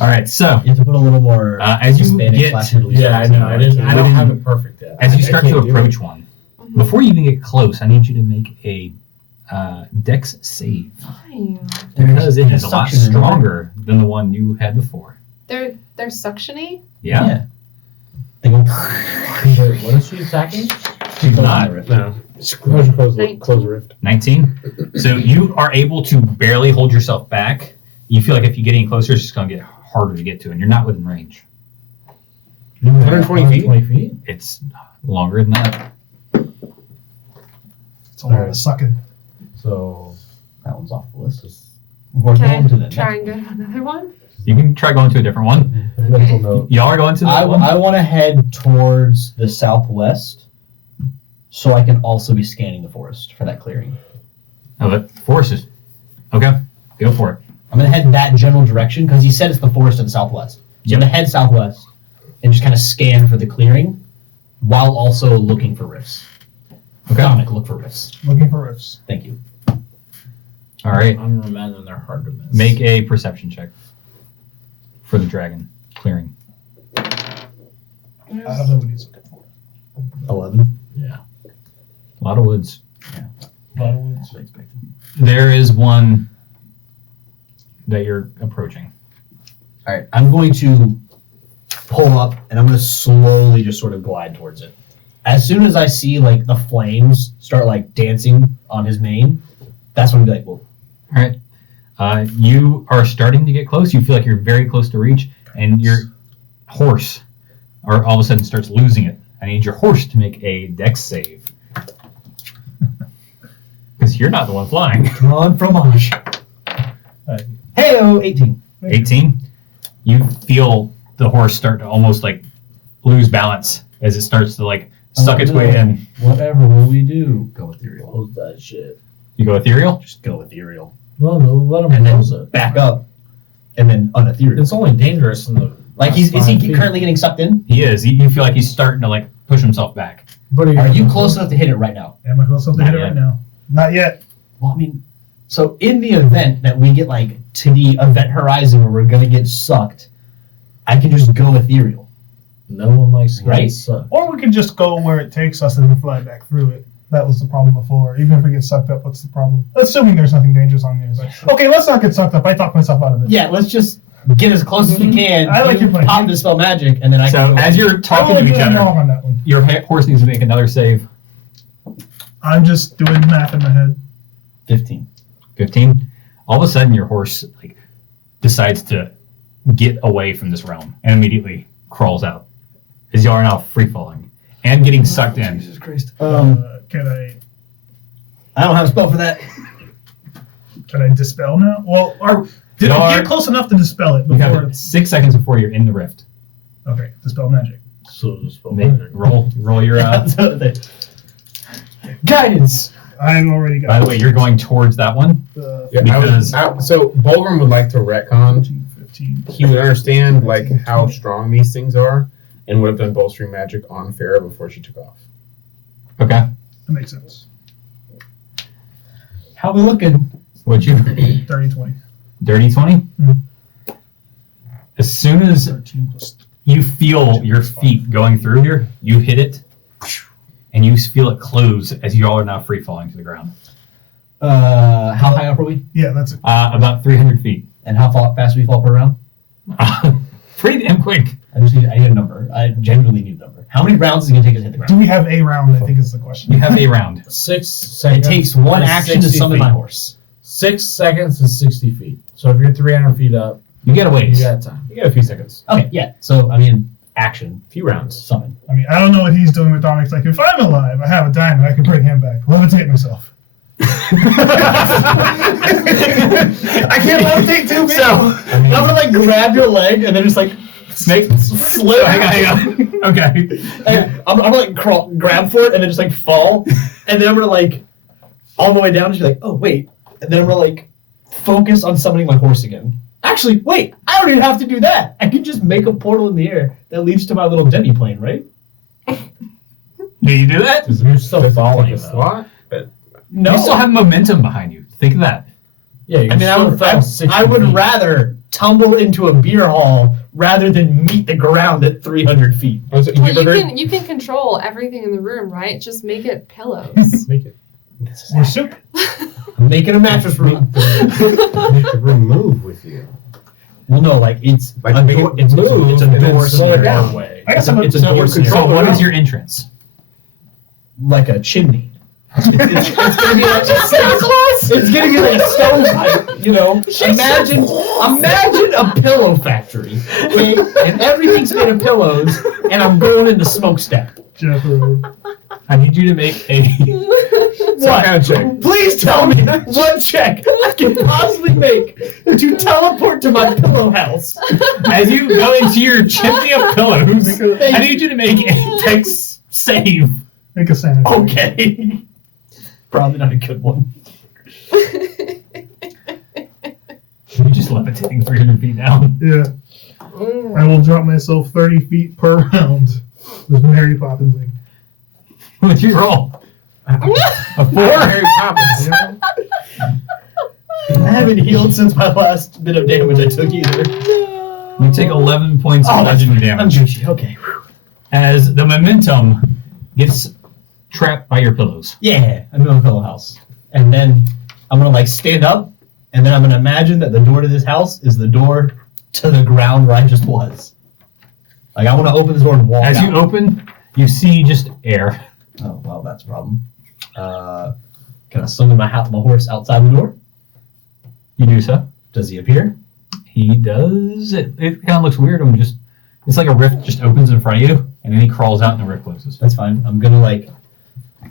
All right, so You have to put a little more as you Hispanic get / Middle Yeah, I Eastern know. I in there. don't have it perfect yet. as you I start to can't do approach one, Mhm. before you even get close, I need you to make a Dex save Fine. because it is a lot Suction in there. stronger than the one you had before. They're suctiony. Yeah, They go. Wait, what is she attacking? do not. No. Just close the rift. 19. So you are able to barely hold yourself back. You feel like if you get any closer, it's just going to get harder to get to, and you're not within range. 120 feet? 120 feet? It's longer than that. It's a lot Alright. of sucking. So, That one's off the list. We're going to Can the I try next and go to another one? You can try going to a different one. mental note. Y'all are going to the I one? want to head towards the southwest, so I can also be scanning the forest for that clearing. Oh, the forest is okay. Go for it. I'm gonna head in that general direction because he said it's the forest to the southwest. So I'm gonna head southwest and just kind of scan for the clearing while also looking for rifts. Okay. Dominic, look for rifts. Looking for rifts. Thank you. All right. I'm imagining they're hard to miss. Make a perception check for the dragon clearing. I don't know what he's looking for. 11. Yeah. A lot of woods. A lot of woods. There is one that you're approaching. All right, I'm going to pull up and I'm going to slowly just sort of glide towards it. As soon as I see like the flames start like dancing on his mane, that's when I'm gonna be like, whoa. All right. You are starting to get close. You feel like you're very close to reach, and your horse all of a sudden starts losing it. I need your horse to make a dex save. Because you're not the one flying. Come on, fromage. Hey-o, 18. 18. You feel the horse start to almost like lose balance as it starts to like suck its way in. Whatever will we do? Go ethereal. Close that shit. You go ethereal? Just go ethereal. No, let him And then close it. back up. And then unethereal. It's only dangerous in the. Like, is he 5 feet. currently getting sucked in? He is. You feel like he's starting to like push himself back. But Are you close enough to hit it right now? Am I close enough to Not hit it yet. right now? Not yet. Well, I mean, so in the event that we get like to the event horizon where we're gonna get sucked, I can just go ethereal. No one likes getting Right. sucked. Or we can just go where it takes us and then fly back through it. That was the problem before. Even if we get sucked up, what's the problem? Assuming there's nothing dangerous on the other side. Okay, let's not get sucked up. I talked myself out of it. Yeah, let's just get as close as we can. I like your plan. Pop Dispel Magic, and then I So can go as you're I talking will to each admit I'm other, wrong on that one. your horse needs to make another save. I'm just doing math in my head. 15. 15. All of a sudden, your horse like decides to get away from this realm and immediately crawls out as y'all are now free falling and getting sucked in. Jesus Christ. Can I don't have a spell for that. I dispel now? Well, did No, I get close enough to dispel it You before? have 6 seconds before you're in the rift. Okay, dispel magic. So just Roll your. Guidance. I've already got. By the way, you're going towards that one. Yeah, Because- so Bulgrim would like to retcon. 15. He would understand like how strong these things are, and would have done bolstering magic on Farah before she took off. Okay. That makes sense. How we looking? What you? 30, 20. Dirty 20. Mhm. As soon as 13 plus. you feel your feet going through here, you hit it, and you feel it close as you all are now free falling to the ground. How high up are we? Yeah, that's it. About 300 feet. And how fast do we fall per round? Pretty damn quick. I need a number. I genuinely need a number. How many rounds is it going to take us to hit the ground? Do we have a round? I think is the question. You have a round. 6 It seconds. takes one is action to 60 summon my feet. horse. 6 seconds is 60 feet. So if you're 300 feet up, You get a you ways. got time. You got a few seconds, Okay, yeah. So, I mean, action, a few rounds. summon. I mean, I don't know what he's doing with Dominic's. Like, if I'm alive, I have a diamond, I can bring him back. Levitate myself. I can't levitate too big. I'm gonna like grab your leg and then just like Make slip. hang on. Okay. And I'm gonna like grab for it and then just like fall, and then I'm gonna like on the way down just be like, oh wait, and then I'm gonna like focus on summoning my horse again. Actually, wait, I don't even have to do that. I can just make a portal in the air that leads to my little demi-plane, right? Do you do that? You're still falling. Take a though. slot, but No. You still have momentum behind you. Think of that. Yeah, you I mean, I would feet. rather tumble into a beer hall rather than meet the ground at 300 feet. oh, so Well, you ever heard? you can control everything in the room, right? Just make it pillows. Make it. Or soup. I'm making a mattress room. Make the room move with you. Well, no, like it's Like, a make door. it move It's a and then door slow it scenario. down. Way. I got some. It's a So door you scenario. So control what the is room. your entrance? Like a chimney. It's gonna be like it's gonna be like a stovepipe, you know. Imagine a pillow factory, okay? And everything's made of pillows, and I'm going in the smokestack. Jethro. I need you to make a. Some kind of check. Please tell me what check I can possibly make to teleport to my pillow house. As you go into your chimney of pillows, I need you to make a dex save Make a sanity. Okay. Probably not a good one. You're just levitating 300 feet down. Yeah. I will drop myself 30 feet per round. This Mary Poppins thing. What'd you roll? A 4? Mary Poppins. I haven't healed since my last bit of damage I took either. You take 11 points of bludgeoning damage. Gucci. Okay. As the momentum gets trapped by your pillows. Yeah, I'm in a pillow house. And then I'm going to like stand up, and then I'm going to imagine that the door to this house is the door to the ground where I just was. Like I want to open this door and walk As out. you open, you see just air. Oh, well, that's a problem. Can I summon my horse outside the door? You do so. Does he appear? He does. It kind of looks weird. It's like a rift just opens in front of you, and then he crawls out and the rift closes. That's fine. I'm gonna like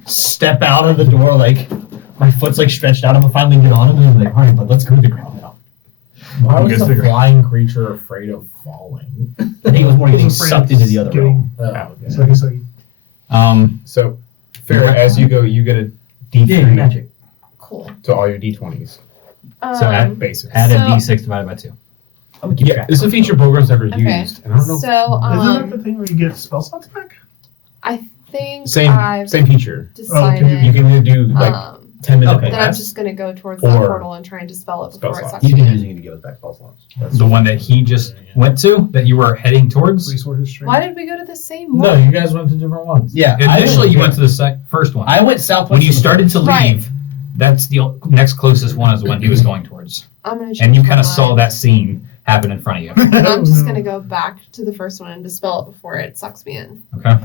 step out of the door, like my foot's like stretched out. I'm gonna finally get on him, and I'm like, all right, but let's go to the ground now. Why was Good the figure. flying creature afraid of falling? I think it was more getting He's afraid sucked of into the other room. Okay. So, So, Farrah, as you go, you get a D3 magic. Cool. to all your D20s. So add Basics. a So- D6 divided by 2. I'm gonna keep Yeah, track. it's a feature programs never Okay. used. And I don't know. So, isn't that the thing where you get spell slots back? I think Same I've feature. decided You can either do like 10 minute Okay. that I'm rest. just going to go towards that Or portal and try and dispel it before it spell sucks slots. You've me been in. using it to give us back spell slots. The one that he just went to, that you were heading towards. Resources stream. Why did we go to the same No, one? you guys went to different ones. Yeah. Initially, you went to the first one. I went southwest. When you to the started to leave, Right. that's the next closest one is the one he was going towards. I'm going to And you kind of saw that scene happen in front of you. And I'm just going to go back to the first one and dispel it before it sucks me in. Okay.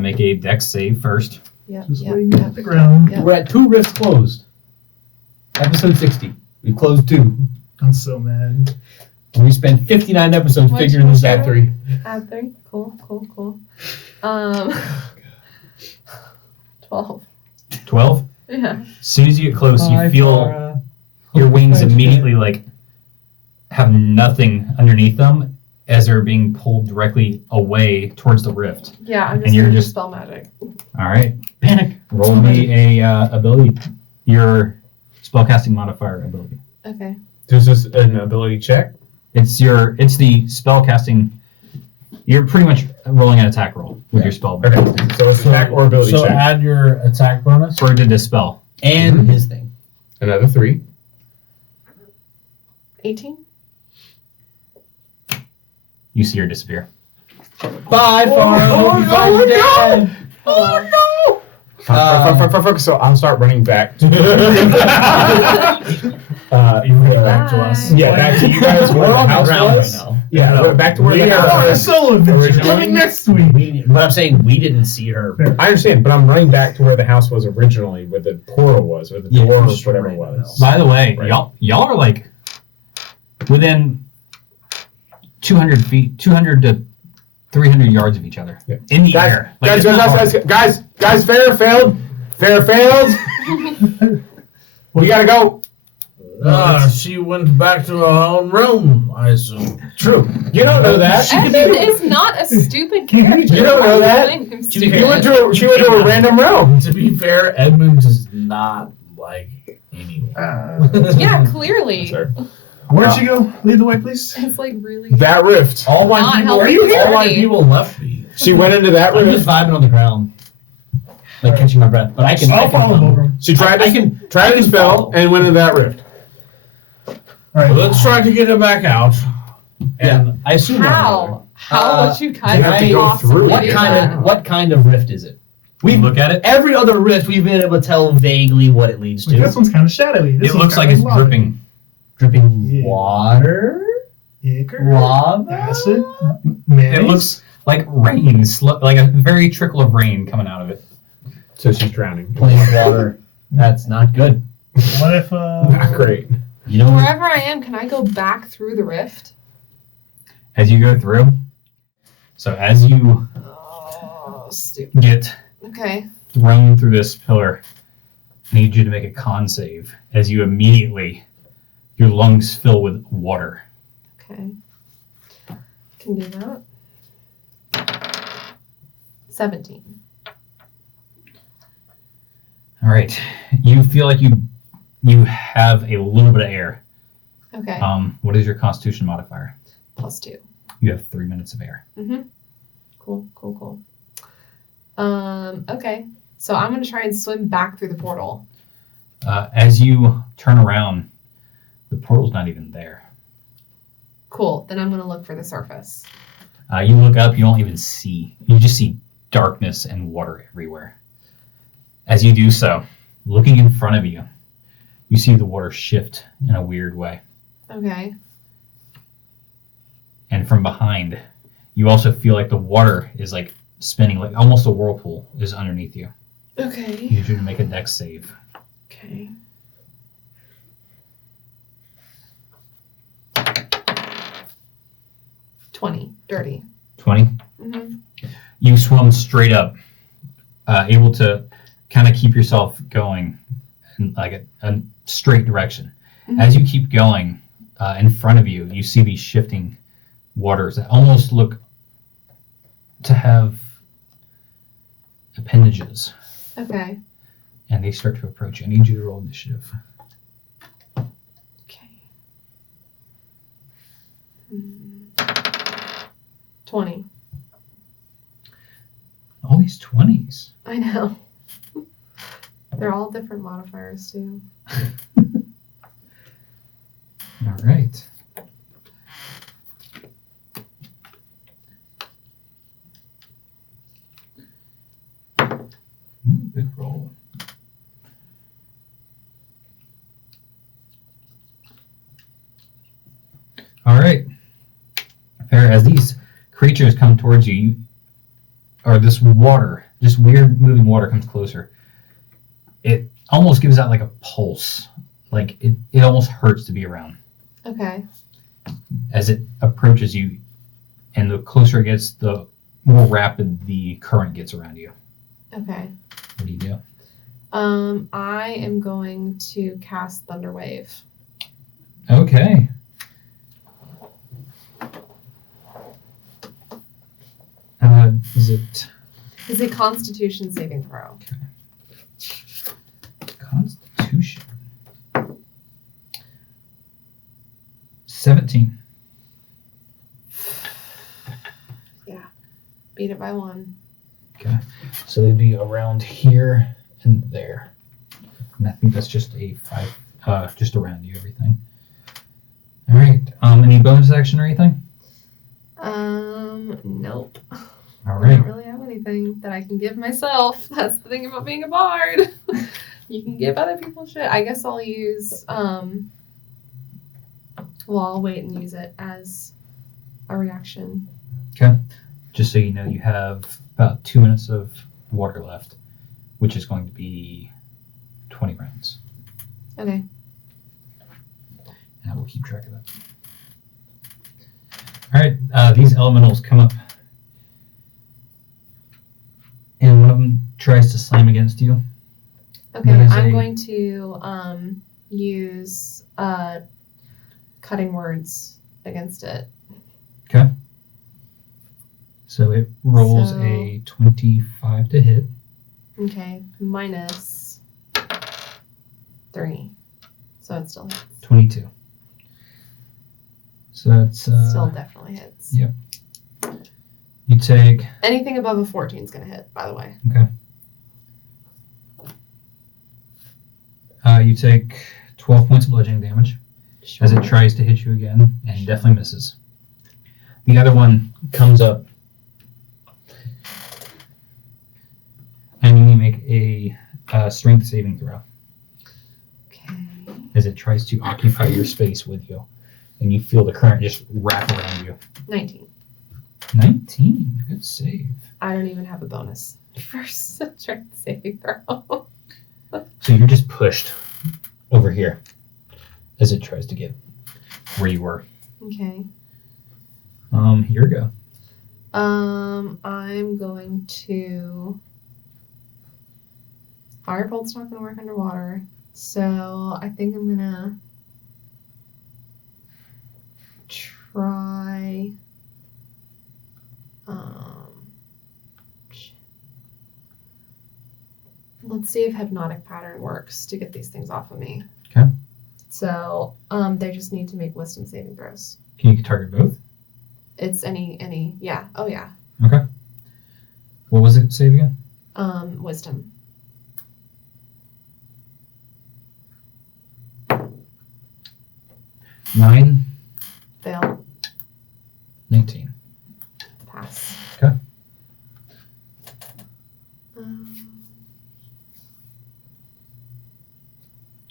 Make a dex save first. Yep. Just Yep. laying Yep. at the ground. Yeah. We're at 2 rifts closed. Episode 60. We've closed 2. I'm so mad. And we spent 59 episodes What'd figuring you this say? out. 3. Add 3. Cool. 12. 12. Yeah. As soon as you get close, you feel your wings immediately like have nothing underneath them as they're being pulled directly away towards the rift. Yeah, I'm And just you're going to just- dispel magic. All right. Panic. Roll me a ability. Your spellcasting modifier ability. Okay. There's this an ability check. It's the spellcasting. You're pretty much rolling an attack roll with your spell Okay. So it's attack or ability So check. add your attack bonus. for to dispel. And his thing. Another 3. 18? You see her disappear. Bye, Farrah. Bye, your dad. Fuck. So I'll start running back. You bring it back to us. Bye. Yeah, back to you guys. Where We're the on the house ground was. right now. Yeah, we're back to where We the are- house Oh, a was. solo adventure Originally. coming next week. But I'm saying we didn't see her. I understand, but I'm running back to where the house was originally, where the portal was, where the Yeah, door or just whatever right was. By the way, Right. y'all are like within 200 feet, 200 to 300 yards of each other Yeah. in the Guys, air. Like, it's not hard. guys, Farrah failed. We gotta go. She went back to her own room, I assume. True. You don't know that. Edmund is not a stupid character. You don't know that. Calling him She stupid. went to a random room. To be fair, Edmund does not like anyone. Yeah, clearly. Sir. Where'd she go? Lead the way, please. It's like really. That rift. All white Not people. helping the All white party. people left me. She went into that I'm just rift. vibing on the ground. Like catching my breath. But I can. I'll follow Bogrum. She tried I to can try to spell follow. and went into that rift. All right. Let's try to get her back out. Yeah, I assume. How? How would you guys you have to go possibly through it. What do kind that? of what kind of rift is it? We look at it. Every other rift we've been able to tell vaguely what it leads Like, to. this one's kind of shadowy. This It one's looks like kinda it's lava. dripping. Dripping Yeah. water, Ichor, lava, acid, It mayonnaise. looks like rain, like a very trickle of rain coming out of it. So she's drowning. plain water. That's not good. What if? Not great. You know, Wherever I am, can I go back through the rift? As you go through. So as you Oh, stupid. get Okay. thrown through this pillar, I need you to make a con save as you immediately, your lungs fill with water. Okay. Can do that. 17. All right. You feel like you have a little bit of air. Okay. What is your Constitution modifier? +2. You have 3 minutes of air. Cool. Okay. So I'm gonna try and swim back through the portal. As you turn around, the portal's not even there. Cool. Then I'm gonna look for the surface. You look up, you don't even see. You just see darkness and water everywhere. As you do so, looking in front of you, you see the water shift in a weird way. Okay. And from behind, you also feel like the water is like spinning, like almost a whirlpool is underneath you. I Okay. need you to make a dex save. Okay. $20. Dirty. 20. Mm-hmm. You swim straight up, able to kind of keep yourself going in like a straight direction. Mhm. As you keep going, in front of you, you see these shifting waters that almost look to have appendages, Okay. and they start to approach you. I need you to roll initiative. Okay. 20. All these 20s. I know. They're all different modifiers too. All right. Good roll. All right. Fair. As these creatures come towards you, or this water, this weird moving water comes closer. It almost gives out like a pulse. Like it almost hurts to be around. Okay. As it approaches you, and the closer it gets, the more rapid the current gets around you. Okay. What do you do? I am going to cast Thunderwave. Okay. Is it It's a Constitution saving throw. Constitution? 17. Beat it by 1. So they'd be around here and there. And I think that's just a 5, just around you, everything. All right. Any bonus action or anything? Nope. All I right. don't really have anything that I can give myself. That's the thing about being a bard. You can give other people shit. I guess I'll use, well, I'll wait and use it as a reaction. Just so you know, you have about 2 minutes of water left, which is going to be 20 rounds. Okay. And I will keep track of that. All right, these elementals come up, and one of them tries to slam against you. Okay, That is I'm a- going to use cutting words against it. So it rolls So- a 25 to hit. Okay, minus 3. So it still hits. 22. So that's Still definitely hits. yeah. You take Anything above a 14 is going to hit, by the way. you take 12 points of bludgeoning damage as it tries to hit you again, and definitely misses. The other one comes up, and you need to make a strength saving throw Okay. as it tries to occupy your space with you, and you feel the current just wrap around you. 19. 19, good save. I don't even have a bonus for strength saving throw. So you're just pushed over here as it tries to get where you were. Okay. Here we go. I'm going to. Firebolt's not going to work underwater, so I think I'm gonna try. Let's see if hypnotic pattern works to get these things off of me. Okay. So they just need to make wisdom saving throws. Can you target both? It's any yeah. Oh yeah. Okay. What was it? Save again? Wisdom. Nine, Fail. 19. Pass. Okay.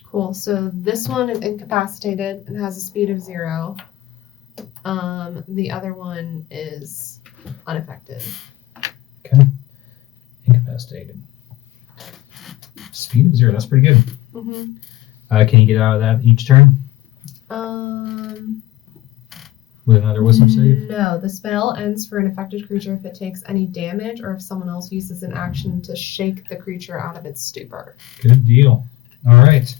Cool. So this one is incapacitated and has a speed of 0. The other one is unaffected. Okay. Incapacitated. Speed of 0. That's pretty good. Mm-hmm. Can you get out of that each turn with another wisdom save? No, the spell ends for an affected creature if it takes any damage or if someone else uses an action to shake the creature out of its stupor. Good deal. All right.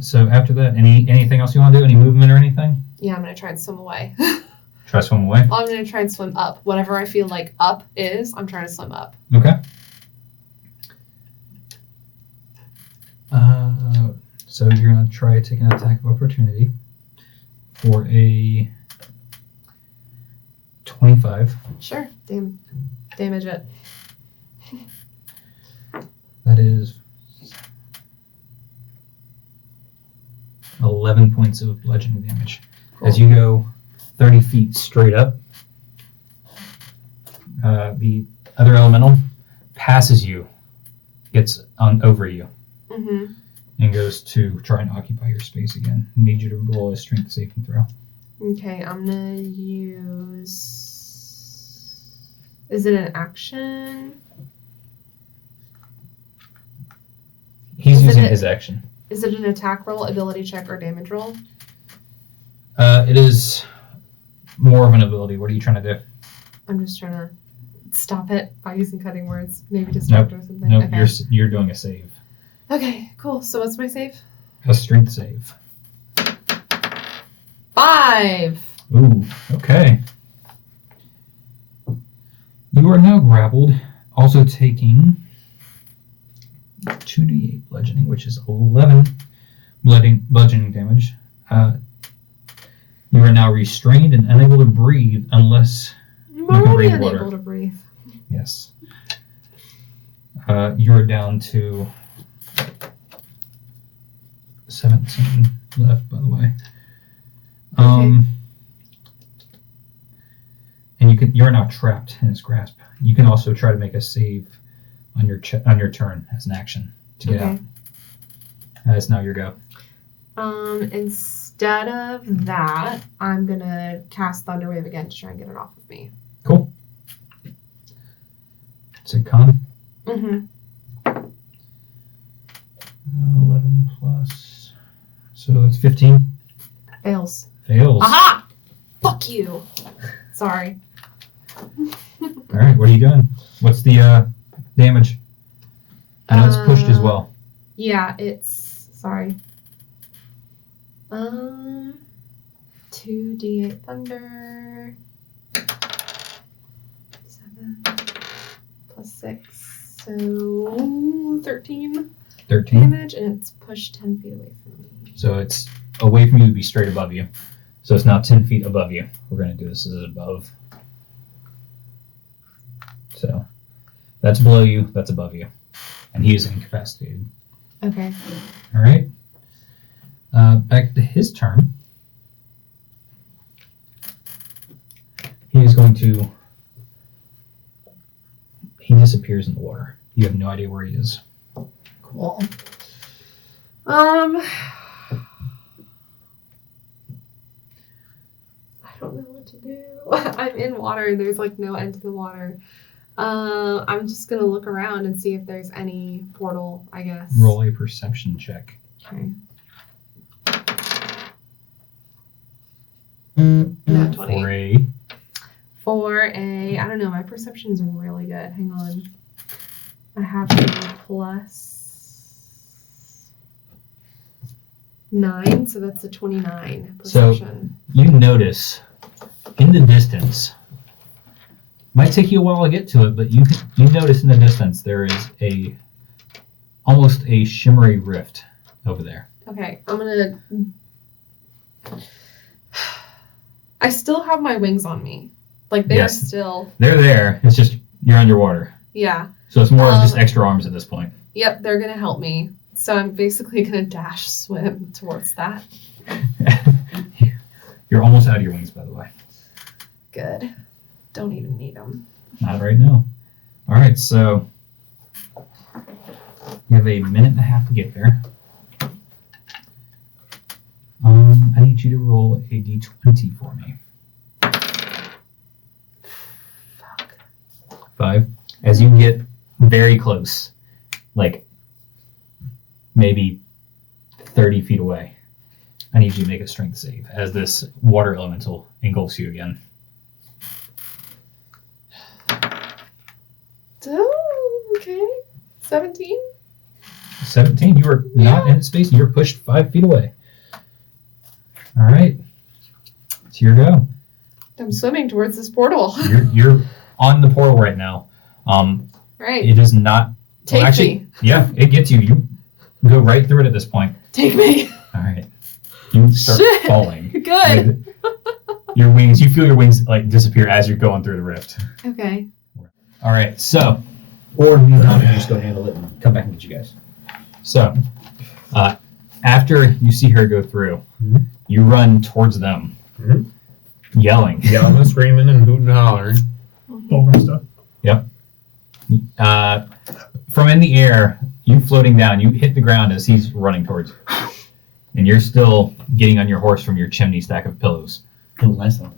So after that, anything else you want to do? Any movement or anything? Yeah, I'm gonna try and swim away. Try to swim away. I'm gonna try and swim up. Whatever I feel like up is, I'm trying to swim up. Okay. So you're gonna try taking an attack of opportunity for a 25. Sure. Damage it. That is 11 points of bludgeoning damage. Cool. As you go 30 feet straight up, the other elemental passes you, gets on over you, Mm-hmm. and goes to try and occupy your space again. I need you to roll a strength saving throw. Okay, I'm gonna use. Is it an action? He's Is it using a- his action. Is it an attack roll, ability check, or damage roll? It is more of an ability. What are you trying to do? I'm just trying to stop it by using cutting words. Maybe distract or something. Nope, Okay. you're doing a save. Okay, cool. So what's my save? A strength save. 5. Ooh, okay. You are now grappled, also taking 2d8 bludgeoning, which is 11 bludgeoning damage. You are now restrained and unable to breathe unless, I'm can already breathe unable water. to breathe. yes. You're down to 17 left, by the way. And you're now trapped in his grasp. You can also try to make a save on your turn as an action to get out. It's now your go. Instead of that, I'm gonna cast Thunderwave again to try and get it off of me. Cool. It's a con. Mm-hmm. 11 plus. So it's 15. Fails. Fails. Aha! Fuck you. Sorry. All right, what are you doing? What's the damage? I know it's pushed as well. Yeah, it's sorry. 2d8 thunder. 7 plus 6, so 13 13. damage, and it's pushed 10 feet away from me. So it's away from you to be straight above you. So it's now 10 feet above you. We're going to do this as above. So that's below you, that's above you. And he is incapacitated. Okay. All right. Back to his turn. He is going to... He disappears in the water. You have no idea where he is. Cool. I don't know what to do. I'm in water. There's like no end to the water. I'm just gonna look around and see if there's any portal, I guess. Roll a perception check. Okay. Not 20. For a, I don't know, my perception's really good. Hang on. I have a plus 9, so that's a 29 perception. You notice in the distance, might take you a while to get to it, but you notice in the distance there is a almost a shimmery rift over there. Okay, I'm gonna. I still have my wings on me. Like they're Yes. still. They're there. It's just you're underwater. Yeah. So it's more of just extra arms at this point. Yep, they're gonna help me. So I'm basically gonna dash swim towards that. You're almost out of your wings, by the way. Good. Don't even need them. Not right now. All right, so you have a minute and a half to get there. I need you to roll a d20 for me. Fuck. 5. As you get very close, like maybe 30 feet away, I need you to make a strength save as this water elemental engulfs you again. Oh, okay. 17? 17, you are not in its space. You're pushed 5 feet away. All right. It's your go. I'm swimming towards this portal. You're on the portal right now. Right. It is not. Take actually, me. Yeah, it gets you. You go right through it at this point. Take me. All right. You start Shit. falling. Good. With your wings. You feel your wings like disappear as you're going through the rift. Okay. All right. So Or you can just go handle it and come back and get you guys. After you see her go through, Mhm. you run towards them, yelling. Yelling and screaming and hooting and hollering. Fulgrim stuff. From in the air, you floating down, you hit the ground as he's running towards you. And you're still getting on your horse from your chimney stack of pillows. It was nice though.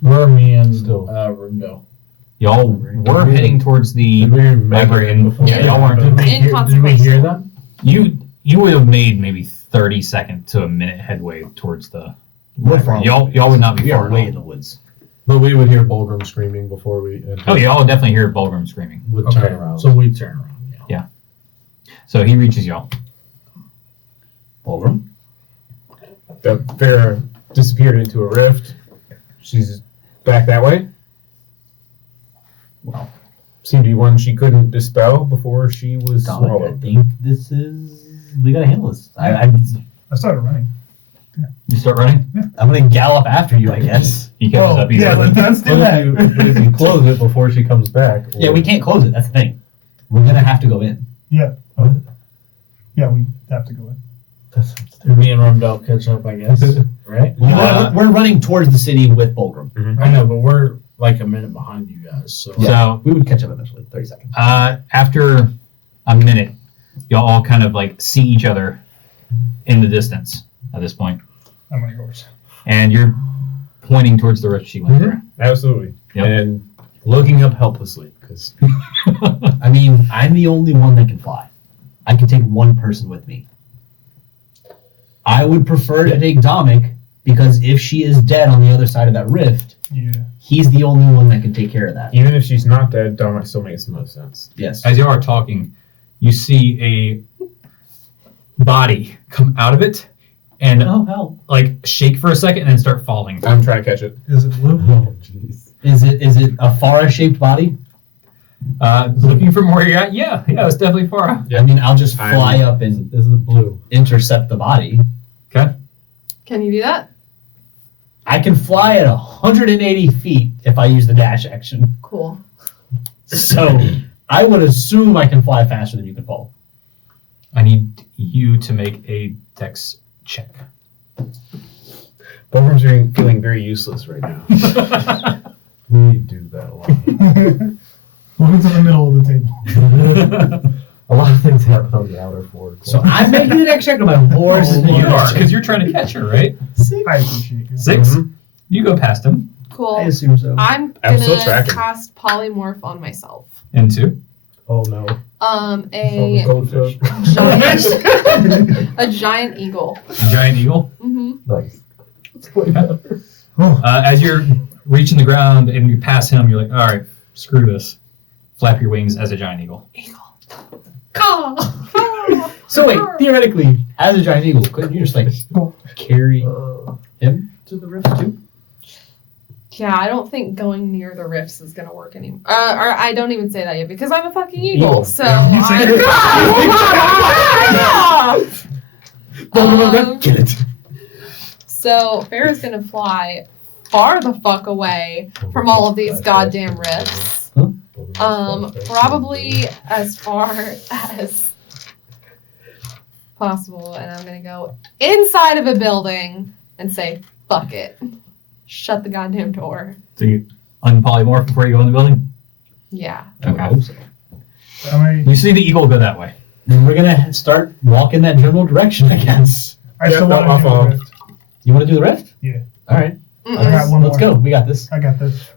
Where are me and Still. Rundo? Y'all were heading towards the Did we make library, it and before? y'all weren't. Did we hear them? You would have made maybe 30-second to a minute headway towards the. We're far away. Y'all would not be We far are at way all. in the woods. But we would hear Bulgrim screaming before we enter. Oh, y'all would definitely hear Bulgrim screaming. With Okay, turnaround. so we turn around. Yeah. So he reaches y'all. Bulgrim? The bear disappeared into a rift. She's back that way. Well, Seemed to be one she couldn't dispel before she was Dominic, I swallowed. think this is. We gotta handle this. I started running. You start running. I'm gonna gallop after you, I guess. He catches up. yeah, let's do that. But if you close it before she comes back. Yeah, we can't close it. That's the thing. We're gonna have to go in. Yeah, we have to go in. That sounds stupid. Me and Rumdell catch up, I guess. Right? We're running towards the city with Bulgrim. I know, but we're like a minute behind you guys. So So We would catch up eventually. 30 seconds. after a minute, y'all all kind of like see each other in the distance at this point, I'm on yours. and you're pointing towards the rift she went through. Absolutely. Yep. And looking up helplessly because I mean, I'm the only one that can fly. I can take one person with me. I would prefer to take Dominic because if she is dead on the other side of that rift, Yeah. he's the only one that can take care of that. even if she's not dead, Dominic still makes the most sense. Yes. As you are talking, you see a body come out of it and Oh, hell. like shake for a second and then start falling. I'm trying to catch it. Is it blue? Oh, jeez. Is it a Farah-shaped body? Looking from where you're at, yeah, it's definitely Farah. Yeah. I mean, I'll just I'm- fly up and Is it blue? intercept the body. Can you do that? I can fly at 180 feet if I use the dash action. Cool. So I would assume I can fly faster than you can fall. I need you to make a dex check. Bulgrim's feeling very useless right now. We do that a lot. Welcome to the middle of the table. A lot of things happen on the outer forward. So I'm making the next check on my horse. Oh, You are, because you're trying to catch her, right? I appreciate you. 6? Mhm. You go past him. Cool. I assume so. I'm I'm still gonna tracking. cast polymorph on myself. And 2. Oh no. A Goldfish. giant, a giant eagle. Giant eagle. Mm-hmm. Nice. It's way better. As you're reaching the ground and you pass him, you're like, all right, screw this. Flap your wings as a giant eagle. So wait, theoretically, as a giant eagle, couldn't you just like carry him to the rift too? Yeah, I don't think going near the rifts is gonna work anymore. Or I don't even say that yet because I'm a fucking eagle. Eagle. So You say Get it. So Farrah's gonna fly far the fuck away from all of these goddamn rifts. Probably as far as possible, and I'm gonna go inside of a building and say, fuck it. Shut the goddamn door. So you unpolymorph before you go in the building? Yeah. Okay. I mean, You see the eagle go that way. Then we're gonna start walking that general direction, I guess. I still no, want I'll to do follow. the rift. You want to do the rift? Yeah. All right. I got Mm-mm. one Let's more. go. We got this. I got this.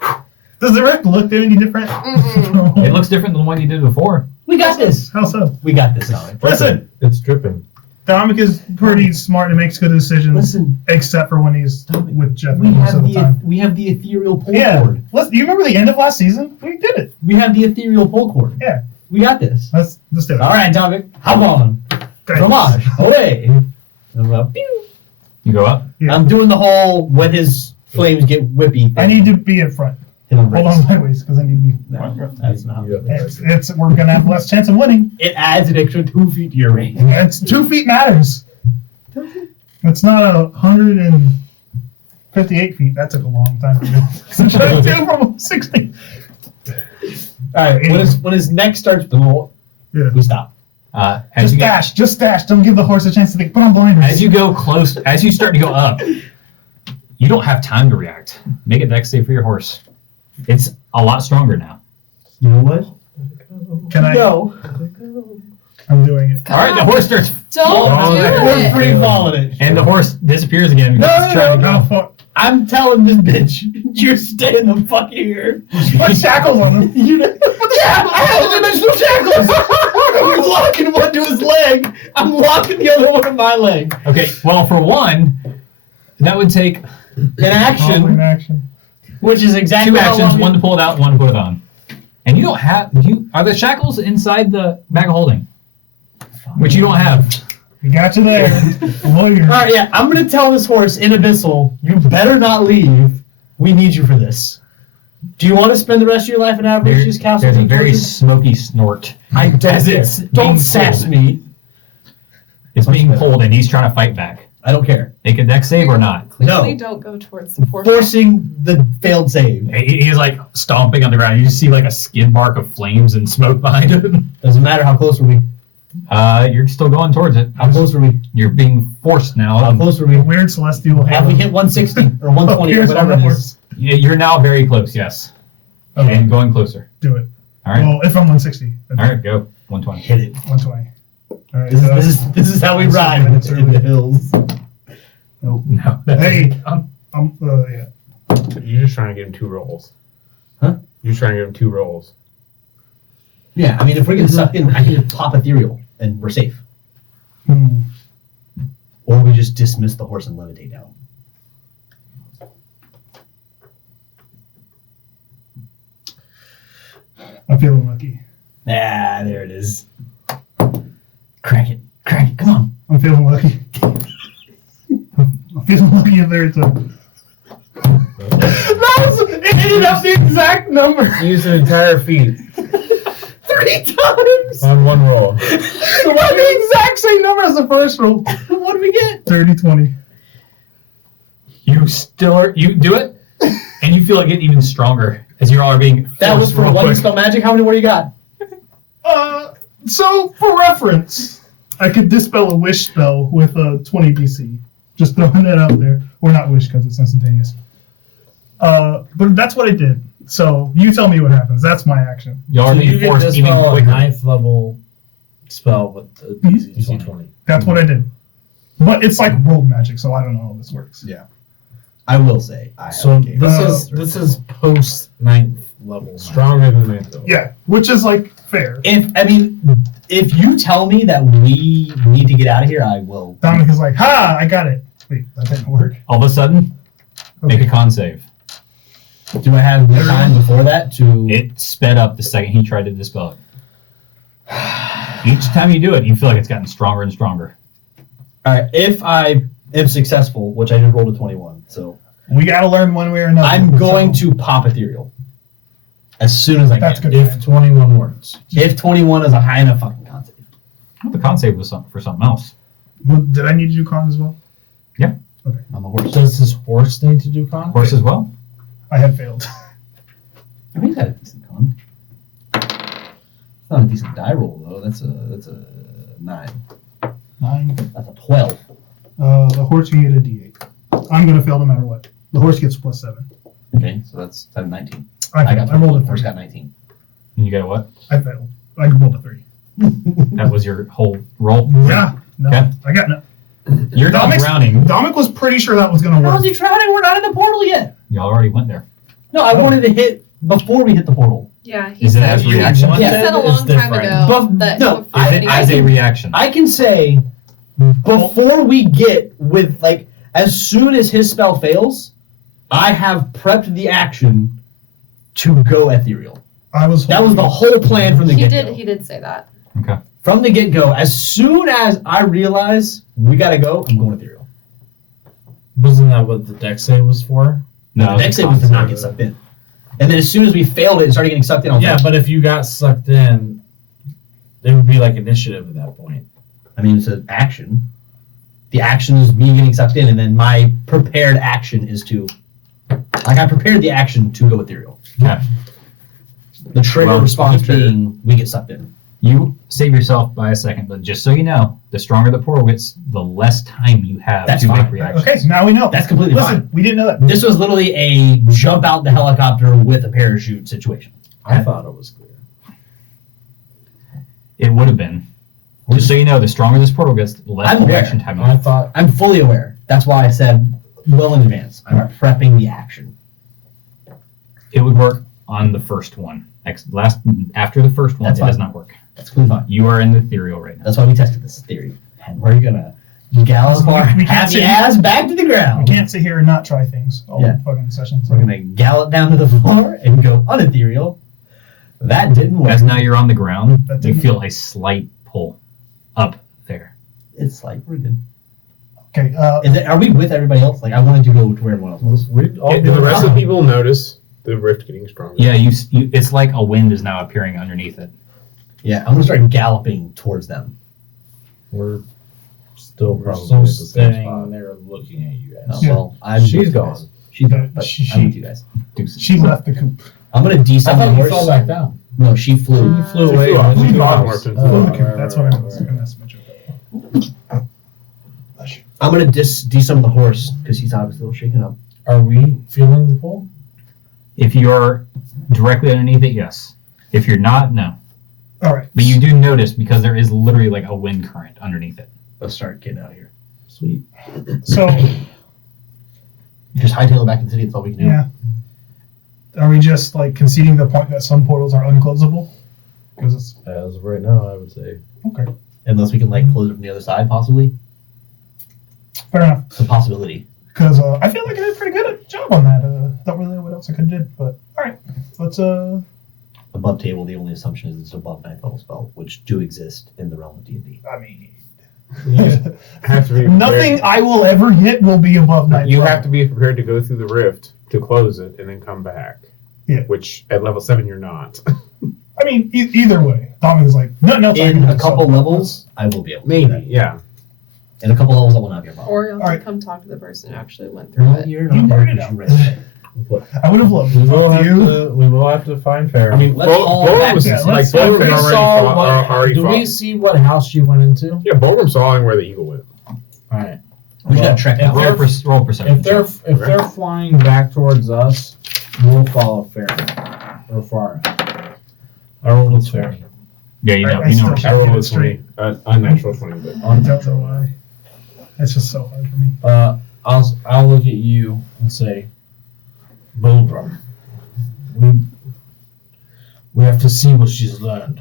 Does the rift look any different? Mm-mm. It looks different than the one you did before. We got this. How so? We got this, Dominic. Listen, It's dripping. Dominic is pretty smart and makes good decisions, Listen. except for when he's with Jeff We most have of the time. the ethereal pull Yeah. cord. Listen, you remember the end of last season? We did it. We have the ethereal pull cord. Yeah. We got this. Let's do it. All right, Dominic. Hop on. Okay. Fromage. Away. I'm up. You go up. Yeah. I'm doing the whole when his flames get whippy thing. I need to be in front. Hit him Hold right. on sideways because I need to be. No, that's not. It's we're gonna have less chance of winning. It adds an extra 2 feet to your range. It's 2 feet matters. It's not 158 feet. That took a long time to do. So trying to do from 60. All right. When his neck starts to roll, Yeah. we stop. As Just you get, dash. Just dash. Don't give the horse a chance to think. Put on blinders. as you go close, as you start to go up, you don't have time to react. Make a dex save for your horse. It's a lot stronger now. You know what? Can I? Go. I'm doing it. All right, the horse starts, Don't Oh, do We're it. free falling it. and the horse disappears again because it's trying to Oh, go. fuck. I'm telling this bitch, you're staying the fuck here. Put shackles on him. You know, yeah, I have dimensional shackles. I'm locking one to his leg. I'm locking the other one to my leg. Okay, well, for one, that would take An Probably in action, action. which is exactly two how actions, long one to pull it out, and one to put it on. And you don't have, are the shackles inside the bag of holding? Which you don't have. We got you there. Lawyer. All right, yeah, I'm gonna tell this horse in Abyssal, you better not leave. We need you for this. Do you want to spend the rest of your life in Avaricious Castle? There's a being very tortured? smoky snort. I don't as care. it's being Don't sass pulled. me. It's being pulled, and he's trying to fight back. I don't care. Make a dex save or not. Clearly No. don't go towards the portal. Forcing the failed save. He's like stomping on the ground. You just see like a skid mark of flames and smoke behind him. Doesn't matter how close are we. You're still going towards it. How close are we? You're being forced now. How close are we? A weird celestial Have we hit 160 or 120 or Appears on whatever the it horse. is? You're now very close, yes. Okay. And going closer. Do it. All right. Well, if I'm 160. All right, go. 120. Hit it. 120. All right. This is how we ride in the hills. Nope. No. that Hey. doesn't count. Yeah. You're just trying to give him 2 rolls. Huh? You're just trying to give him 2 rolls. Yeah, I mean, if we get sucked in, I can just pop ethereal and we're safe. Hmm. Or we just dismiss the horse and levitate down. I'm feeling lucky. Ah, there it is. Crack it. Crack it. Come on. I'm feeling lucky. I'm feeling lucky in there too. It ended up the exact number. Use an entire feat 3 times! on 1 roll. So what the exact same number as the first roll? What do we get? 30-20. You do it, and you feel it getting even stronger as you all are being That was forced for real one quick. spell magic. How many more you got? So for reference, I could dispel a wish spell with a 20 DC. Just throwing that out there. Or not wish because it's instantaneous. But that's what I did. So you tell me what happens. That's my action. Y'all are So you being get forced this even spell a quicker. 9th level spell with the Mhm. DC 20. That's what I did. But it's like world magic, so I don't know how this works. I will say. I So have a game. this is post 9th level. Stronger than 9th level. Yeah, which is like fair. If you tell me that we need to get out of here, I will. Dominic is like, ha, I got it. Wait, that didn't work. All of a sudden, make a con save. Do I have the time before that to? It sped up the second he tried to dispel it. Each time you do it, you feel like it's gotten stronger and stronger. All right. If I am successful, which I just rolled a 21, so We gotta learn one way or another. I'm going so- to pop ethereal as soon as I That's can. good. If 21 words. If 21 is a high enough fucking con save. Well, the con save was for something else. Well, did I need to do con as well? On the horse. Does this horse need to do con? Horse as well. I had failed. I mean, he's had a decent con. It's not a decent die roll though. That's a 9. 9. That's a 12. The horse can get a D8. I'm gonna fail no matter what. The horse gets +7. Okay, so that's 19. I got failed. I rolled a the horse 3. got 19. And you got a what? I failed. I rolled a 3. That was your whole roll. Yeah. No. Okay. I got no. You're not Domic's- drowning. Dominic was pretty sure that was gonna work. How's he drowning? We're not in the portal yet. Y'all already went there. No, I wanted to hit before we hit the portal. Yeah, he Is it said. as He reaction? Yeah. said a long time ago But- that no, before Is it anybody- as a reaction? I can say before we get with like as soon as his spell fails, I have prepped the action to go ethereal. I was. That was the whole plan from the he get-go. did say that. Okay. From the get-go, as soon as I realize we gotta go, I'm going ethereal. Wasn't that what the deck save was for? No, the it's next a save was to con not save. get sucked in. And then as soon as we failed it and started getting sucked in, I was Yeah, like, but if you got sucked in, it would be like initiative at that point. I mean, it's an action. The action is me getting sucked in, and then my prepared action is to, like, I prepared the action to go ethereal. Okay. The trigger Well, response the trigger. being we get sucked in. You save yourself by a second, but just so you know, the stronger the portal gets, the less time you have That's to fine. make reactions. Okay, so now we know. That's completely Listen, fine. we didn't know that. This was literally a jump out the helicopter with a parachute situation. I thought it was clear. It would have been. Just so you know, the stronger this portal gets, the less I'm aware. reaction time you I have. thought I'm fully aware. That's why I said well in advance. I'm prepping the action. It would work on the first one. After the first one, That's it does fine. not work. That's completely fine. You are in the ethereal right now. That's why we tested this theory. And we're gonna gallop our We can't happy sit- ass back to the We ground. can't sit here and not try things all Yeah. fucking session. We're gonna gallop down to the floor and go unethereal. That didn't work. As now you're on the ground, That you didn't- feel a slight pull up there. It's like we're good. Okay. Are we with everybody else? Like I wanted to go to where everyone else was. We'd all Do be the rest of around. the people notice the rift getting stronger? Yeah, it's like a wind is now appearing underneath it. Yeah, I'm gonna start galloping towards them. We're still we're probably still at the same standing spot. there looking at you Oh, guys. Yeah. well, I'm She's with you gone. guys. She's gone, but She- I'm with you guys. Deuces. she left the coop. I'm gonna I descend the thought you horse. fell back down. No, she flew. Uh, Flew She away. flew off. and then She she off. bounced. Flew Flew the right, coop. That's what I right, was. right. And that's my joke. I'm gonna descend the horse because he's obviously a little shaken up. Are we feeling the pull? If you're directly underneath it, yes. If you're not, no. All right. But you do notice because there is literally like a wind current underneath it. Let's start getting out of here. Sweet. So Just hightail it back to the city. That's all we can do. yeah. Are we just like conceding the point that some portals are unclosable? Because it's As of right now, I would say. okay. Unless we can like close it from the other side, possibly. Fair enough. It's a possibility. Because I feel like I did a pretty good job on that. Don't really know what else I could have did, but all right. Let's Above table, the only assumption is it's above 9th level spell, which do exist in the realm of D&D. I mean, You have to be nothing I will ever hit will be above 9th You level. have to be prepared to go through the rift to close it and then come back. Yeah. Which at level 7 you're not. I mean, either way, Dominic's like nothing else. I In can a do, couple so- levels, I will be able to do that. Maybe, yeah. In a couple levels, I will not be able to. Or you'll have All to right. come talk to the person who actually went through No, it. you're You not there burned it because you out. read it. I would have loved We to will talk have to you. to. We will have to find Farrah. I mean, Let's all Bolgrim back was to- Yeah, like let's- Bolgrim We already saw fought. what- Already do we fought. see what house she went into? Yeah, Bolgrim saw where the eagle went. All right. We just gotta track if out. they're- Roll perception. If they're flying back towards us, we'll follow Farrah or Farah. I rolled a 20. Yeah, you know. I You still know. can't I rolled get a it straight. 20. Unnatural 20, but I don't know why. It's just so hard for me. I'll look at you and say, Bulgrim, we have to see what she's learned.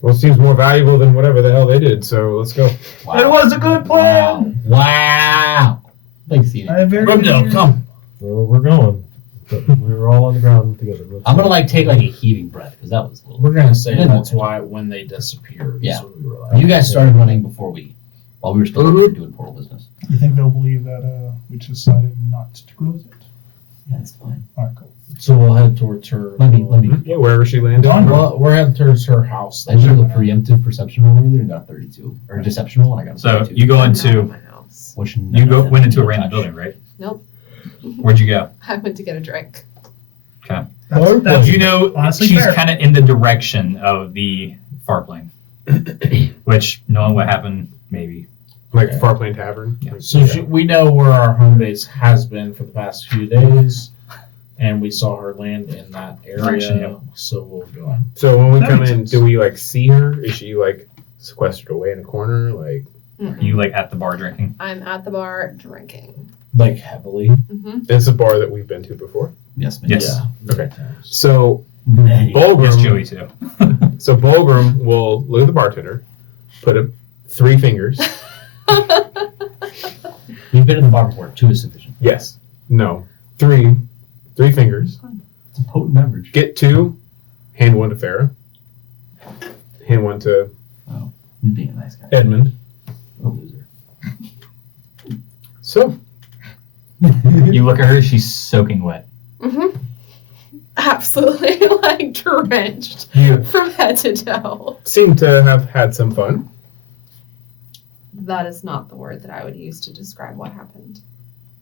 well, it seems more valuable than whatever the hell they did. So let's go. It was a good plan. Wow. Thanks, Ian. I have very Rivendell, come. Well, we're going. But we were all on the ground together. I'm gonna like take like a heaving breath because that was a little. We're gonna say Yeah. that's why when they disappeared. Yeah. Is when we were like, You guys started running before while we were still doing portal business. You think they'll believe that we decided not to close it? Yeah, that's fine. All right, cool. So we'll head towards her. Let me. Yeah, wherever she landed. Well, we're heading towards her house. I did a preemptive perception roll earlier and got 32. Or deception roll and I got So 32. you go I'm not into in my house. Which you go went into a random building, right? Nope. Where'd you go? I went to get a drink. That's You know, honestly she's fair. kind of in the direction of the far plane, which knowing what happened, maybe. Like Okay. Far Plain Tavern. Yeah. So we know where our home base has been for the past few days, and we saw her land in that area. Direction, yeah. So we'll go on. So when we That come makes in, sense. do we like see her? Is she like sequestered away in a corner? Like Mm-mm. You like at the bar drinking. I'm at the bar drinking. Like heavily. Mm-hmm. it's a bar that we've been to before. Yes, man. Yes. Yeah. Okay. So Many. Yes, Bulgrim, Joey too. so Bulgrim will look at the bartender, put up 3 fingers. We've been in the bar before. 2 is sufficient. Yes. No. 3 fingers. It's a potent beverage. Get 2. Hand 1 to Farah. Hand 1 to You're being a nice guy. Edmund. A loser. So You look at her; she's soaking wet. Mm-hmm. Absolutely, like drenched you from head to toe. seem to have had some fun. That is not the word that I would use to describe what happened.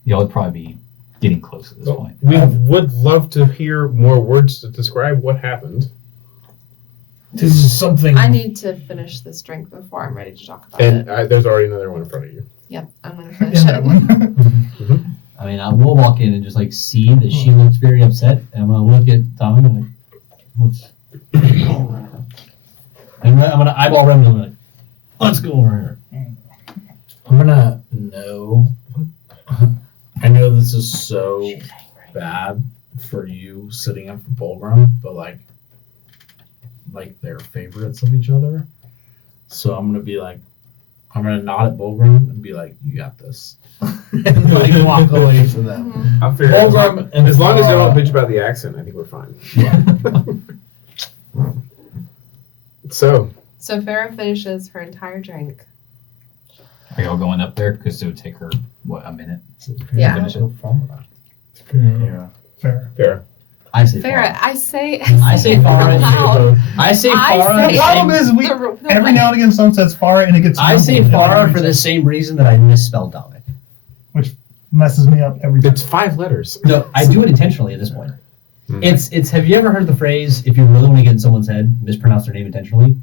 Y'all would probably be getting close at this point. We would love to hear more words to describe what happened. This is something. I need to finish this drink before I'm ready to talk about And it. there's already another one in front of you. Yep, I'm gonna finish In that it. one. I mean, I will walk in and just like see that she looks very upset, and I'm gonna look at Tommy and like, what's? I'm gonna eyeball Rem and like, let's go over here. I'm gonna know. I know this is so bad for you sitting up for Bulgrim, but like they're favorites of each other. So I'm gonna be like, I'm gonna nod at Bulgrim and be like, "You got this," and like walk away from them. Mhm. I'll figure it out. Bulgrim and As long as you don't Farah- bitch about the accent, I think we're fine. Yeah. So, So Farah finishes her entire drink. Are y'all going up there? Because it would take her what, a minute? Yeah. Finish it. Yeah. Fair. fair. I say Farah, Farah. I say I say Farah. loud. I say I Farah. say- The problem is we The- the every way- now and again someone says Farah and it gets. I say jumbled. Farah for the same reason that I misspelled Dominic. Messes me up every time. It's 5 letters. No, I do it intentionally at this point. Hmm. It's. Have you ever heard the phrase, if you really want to get in someone's head, mispronounce their name intentionally?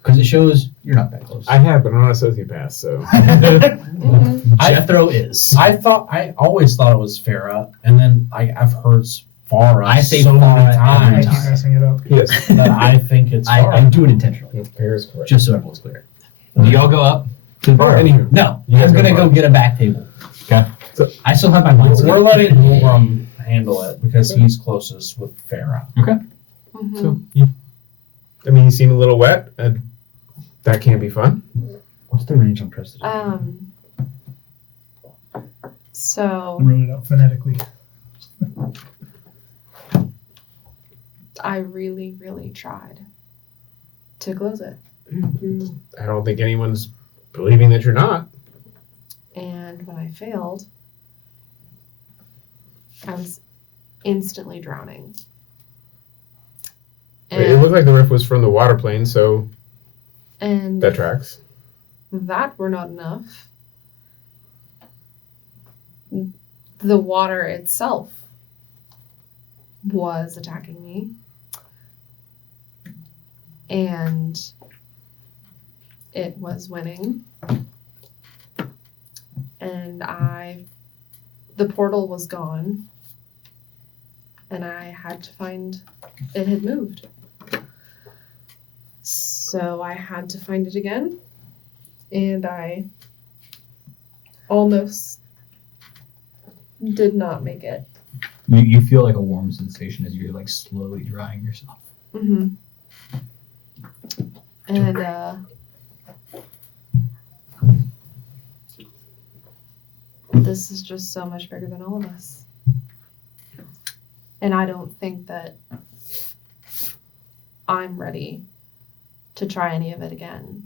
Because it shows you're not that close. I have, but I'm not a sociopath, so. Mhm. Jethro is. I always thought it was Farah, and then I've heard Farah I say so Farah many I times keep messing it up. Yes. that I think it's I Farah. do it intentionally, Fair is correct. just so everyone's clear. Do y'all go up to the bar? Anywho, No, You guys I'm gonna go go bar. get a back table. Okay. So- I still have my mindset. We're letting Bulgrim handle it because he's closest with Farah. Mhm. So, I mean, you seem a little wet. That can't be fun. What's the range on Prestige? So Wrote it out phonetically. I really, really tried to close it. I don't think anyone's believing that you're not. And when I failed, I was instantly drowning. It looked like the riff was from the water plane, so And that tracks. that were not enough. The water itself was attacking me. And it was winning. And the portal was gone. And I had to find it had moved. So I had to find it again. And I almost did not make it. You feel like a warm sensation as you're like slowly drying yourself. Mm-hmm. And this is just so much bigger than all of us. And I don't think that I'm ready to try any of it again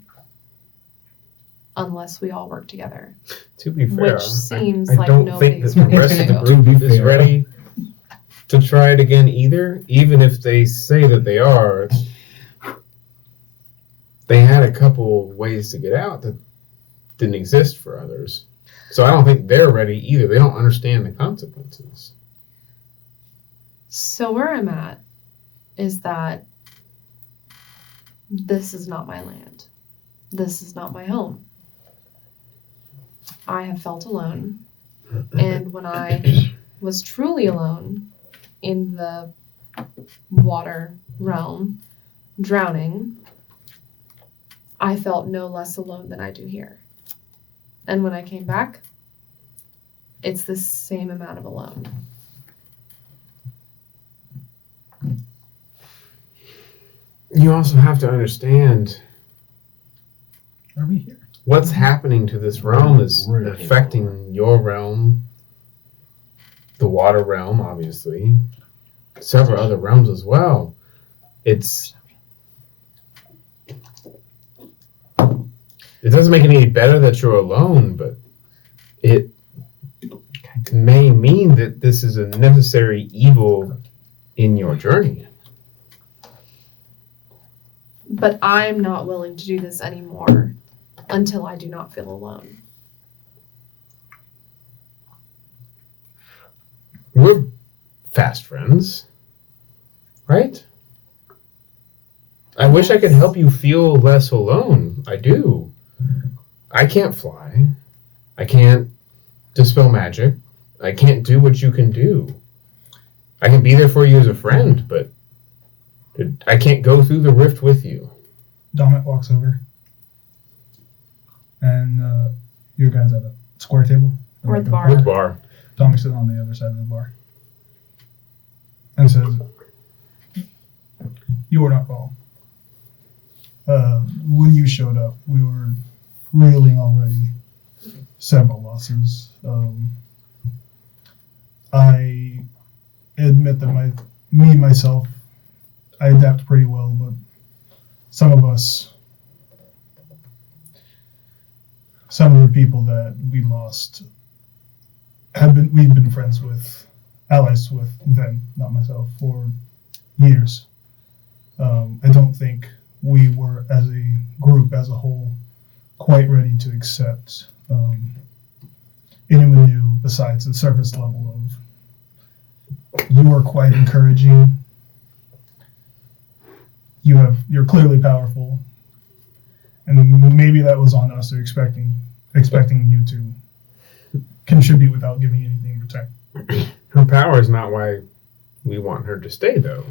unless we all work together. To be fair, Which seems I like don't think nobody's that the ready rest of the to. group To be is fair. ready to try it again either. Even if they say that they are, they had a couple ways to get out that didn't exist for others. So I don't think they're ready either. They don't understand the consequences. So where I'm at is that this is not my land. This is not my home. I have felt alone. And when I was truly alone in the water realm, drowning, I felt no less alone than I do here. And when I came back, it's the same amount of alone. You also have to understand Are we here? what's happening to this realm is We're affecting your realm, the water realm, obviously, several other realms as well. It doesn't make it any better that you're alone, but it may mean that this is a necessary evil in your journey. But I'm not willing to do this anymore until I do not feel alone. We're fast friends, right? I wish I could help you feel less alone. I do. I can't fly. I can't dispel magic. I can't do what you can do. I can be there for you as a friend, but I can't go through the rift with you. Dominic walks over. And you guys at a square table? We're at the bar. With the bar. Dominic sits on the other side of the bar. And says, you were not wrong. When you showed up, we were reeling already several losses. I admit that myself, I adapt pretty well, but some of the people that we lost we've been friends with, allies with them, not myself, for years. I don't think we were, as a group, as a whole, quite ready to accept anyone new besides the surface level of you are quite encouraging. You're clearly powerful, and maybe that was on us, or expecting you to contribute without giving anything in return. Her power is not why we want her to stay, though.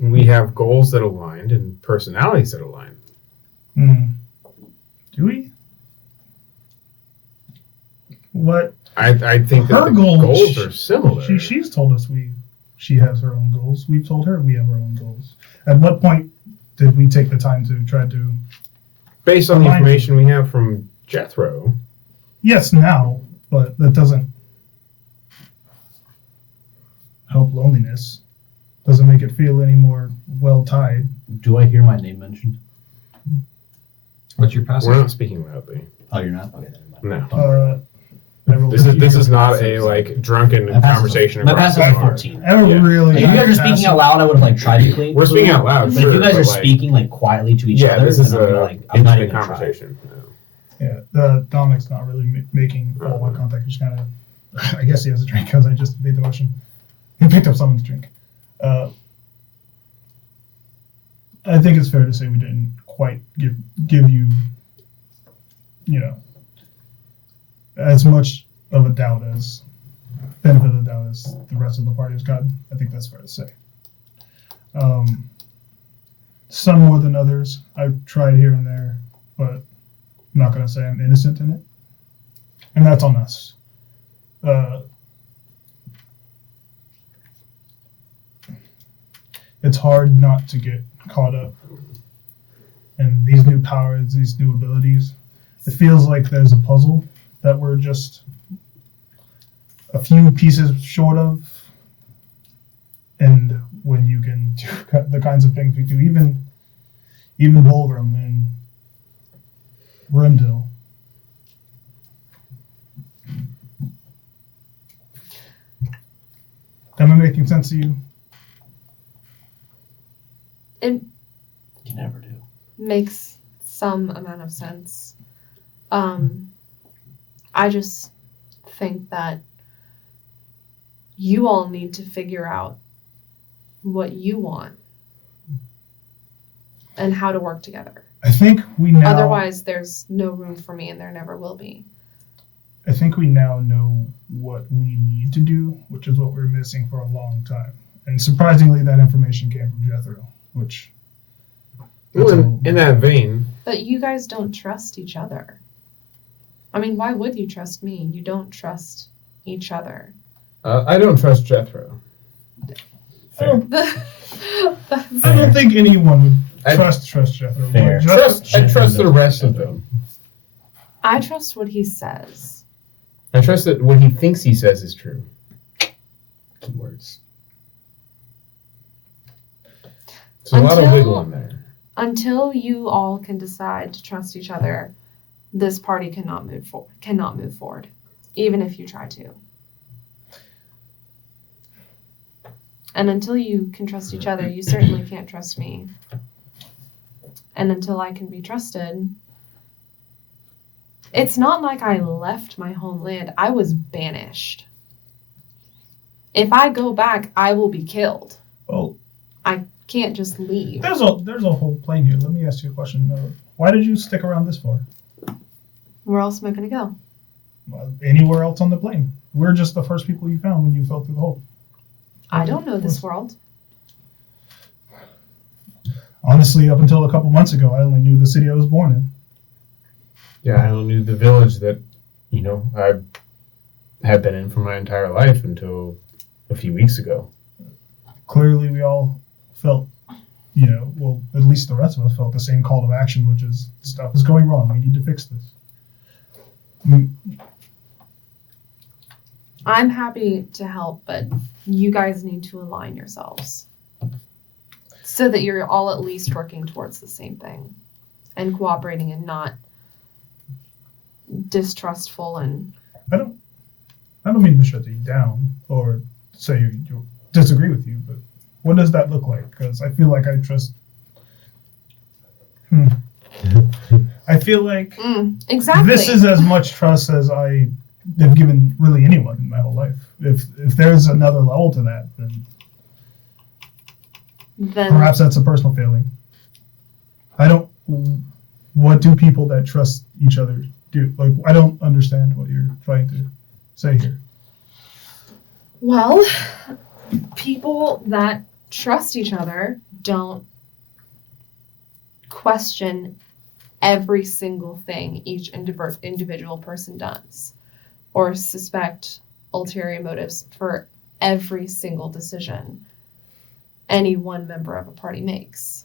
We have goals that aligned and personalities that align. Do we? What? I think that Her the goals are similar. She's told us she has her own goals. We've told her we have our own goals. At what point did we take the time to try to? Based on the align? information we have from Jethro, Yes, now, but that doesn't help loneliness. Doesn't make it feel any more well tied. Do I hear my name mentioned? What's your passive? we're not speaking loudly. Oh, you're not? Okay, never mind. No. I rolled This a- is not a like drunken My passive- conversation My across passive the is bar. 14. I have a Yeah. really. If you guys are high speaking passive. out loud, I would have like tried to clean. We're speaking out loud, But sure. if you guys but, are like, speaking like quietly to each yeah, other, this is then I'm, a gonna, like, I'm not intimate even gonna try. conversation. No. Yeah, Dominic's not really making full eye contact. He's kind of, I guess he has a drink because I just made the motion. He picked up someone's drink. I think it's fair to say we didn't quite give you, as much of a doubt as benefit of the doubt as the rest of the party has gotten. I think that's fair to say. Some more than others. I've tried here and there, but I'm not going to say I'm innocent in it. And that's on us. It's hard not to get caught up in these new powers, these new abilities. It feels like there's a puzzle that we're just a few pieces short of. And when you can do the kinds of things we do, even Volgrim and Rendell, Am I making sense to you? It You never do. makes some amount of sense. I just think that you all need to figure out what you want and how to work together. I think we now. Otherwise, there's no room for me, and there never will be. I think we now know what we need to do, which is what we were missing for a long time. And surprisingly, that information came from Jethro, which. Well, in that vein, But you guys don't trust each other. I mean, why would you trust me? You don't trust each other. I don't trust Jethro. I don't, That's- I don't think anyone would I- trust Jethro. Fair. I trust the rest of them. I trust what he says. I trust that what he thinks he says is true. Keywords. There's a lot of Until- wiggle in there. Until you all can decide to trust each other, this party cannot move forward, even if you try to. And until you can trust each other, you certainly can't trust me. And until I can be trusted, it's not like I left my homeland. I was banished. If I go back, I will be killed. Well, Can't just leave. there's a whole plane here. Let me ask you a question. Why did you stick around this far? Where else am I going to go? Anywhere else on the plane? We're just the first people you found when you fell through the hole. I don't know this world. Honestly, up until a couple months ago, I only knew the city I was born in. Yeah, I only knew the village that, I had been in for my entire life until a few weeks ago. Clearly, we all felt, well, at least the rest of us felt the same call to action, which is stuff is going wrong. We need to fix this. I'm happy to help, but you guys need to align yourselves so that you're all at least working towards the same thing and cooperating and not distrustful and I don't mean to shut you down or say you disagree with you, but what does that look like? Because I feel like I trust. I feel like exactly. this is as much trust as I have given really anyone in my whole life. If there's another level to that, then perhaps that's a personal failing. What do people that trust each other do? Like, I don't understand what you're trying to say here. Well, people that trust each other don't question every single thing each individual person does or suspect ulterior motives for every single decision any one member of a party makes.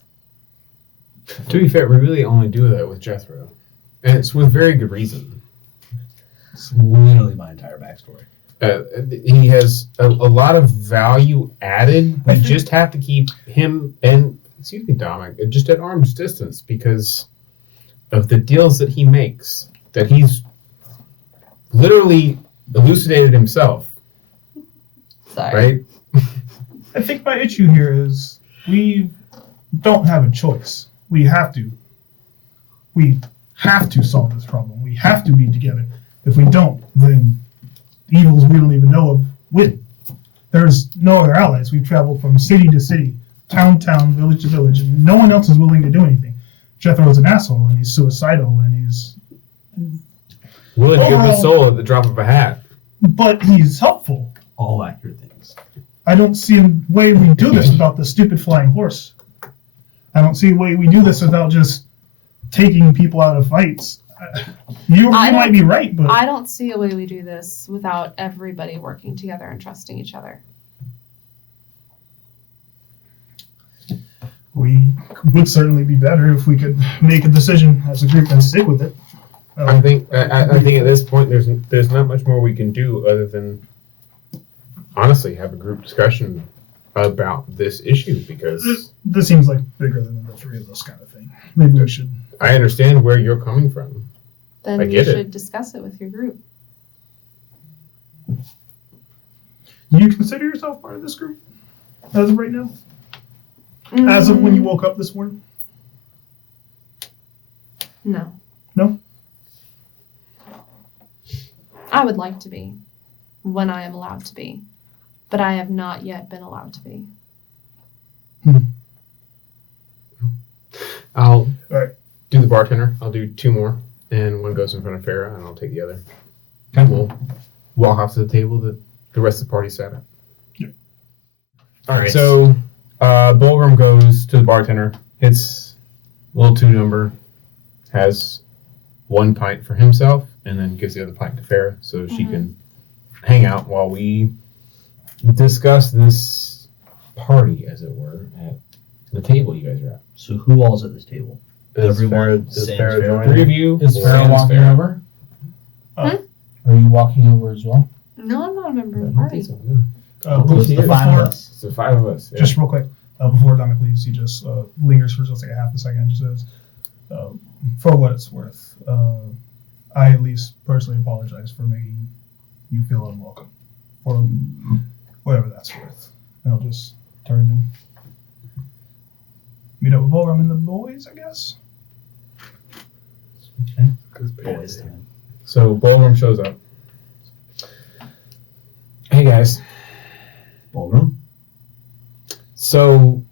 To be fair, we really only do that with Jethro. And it's with very good reason. It's literally my entire backstory. He has a lot of value added. We just have to keep him and, Dominic, just at arm's distance because of the deals that he makes, that he's literally elucidated himself. Sorry. Right? I think my issue here is we don't have a choice. We have to solve this problem. We have to be together. If we don't, then evils we don't even know of win. There's no other allies. We've traveled from city to city, town to town, village to village, and no one else is willing to do anything. Jethro's an asshole, and he's suicidal, and he's willing to give his soul at the drop of a hat. But he's helpful. All accurate things. I don't see a way we do this without the stupid flying horse. I don't see a way we do this without just taking people out of fights. You might be right, but I don't see a way we do this without everybody working together and trusting each other. we would certainly be better if we could make a decision as a group and stick with it. I think at this point there's not much more we can do other than honestly have a group discussion about this issue because this seems like bigger than the three of us kind of thing. Maybe we should. I understand where you're coming from. Then I you get it. should discuss it with your group. Do you consider yourself part of this group as of right now? As of when you woke up this morning? No. No? I would like to be when I am allowed to be, but I have not yet been allowed to be. I'll Alright. do the bartender. I'll do 2 more, and one goes in front of Farah, and I'll take the other. Okay. We'll walk off to the table that the rest of the party sat at. Yep. All right. So Bulgrim goes to the bartender, hits little 2 number, has 1 pint for himself, and then gives the other pint to Farah so she can hang out while we discuss this party, as it were, at the table you guys are at. So who all's at this table? Everyone. Is sans Farah Farah. joining? 3 of you. Is Farah sans walking Farah. over? Hmm? Are you walking over as well? No, I'm not a member I of the don't party. think so, no. It's the 5 of us. It's the 5 of us. Yeah. Just real quick, before Dominic leaves, he just lingers for just like a half a second and just says, for what it's worth, I at least personally apologize for making you feel unwelcome, for whatever that's worth. And I'll just turn and meet up with Volram and the boys, I guess. Boys time. So Bulgrim shows up. Hey guys. Ballroom. So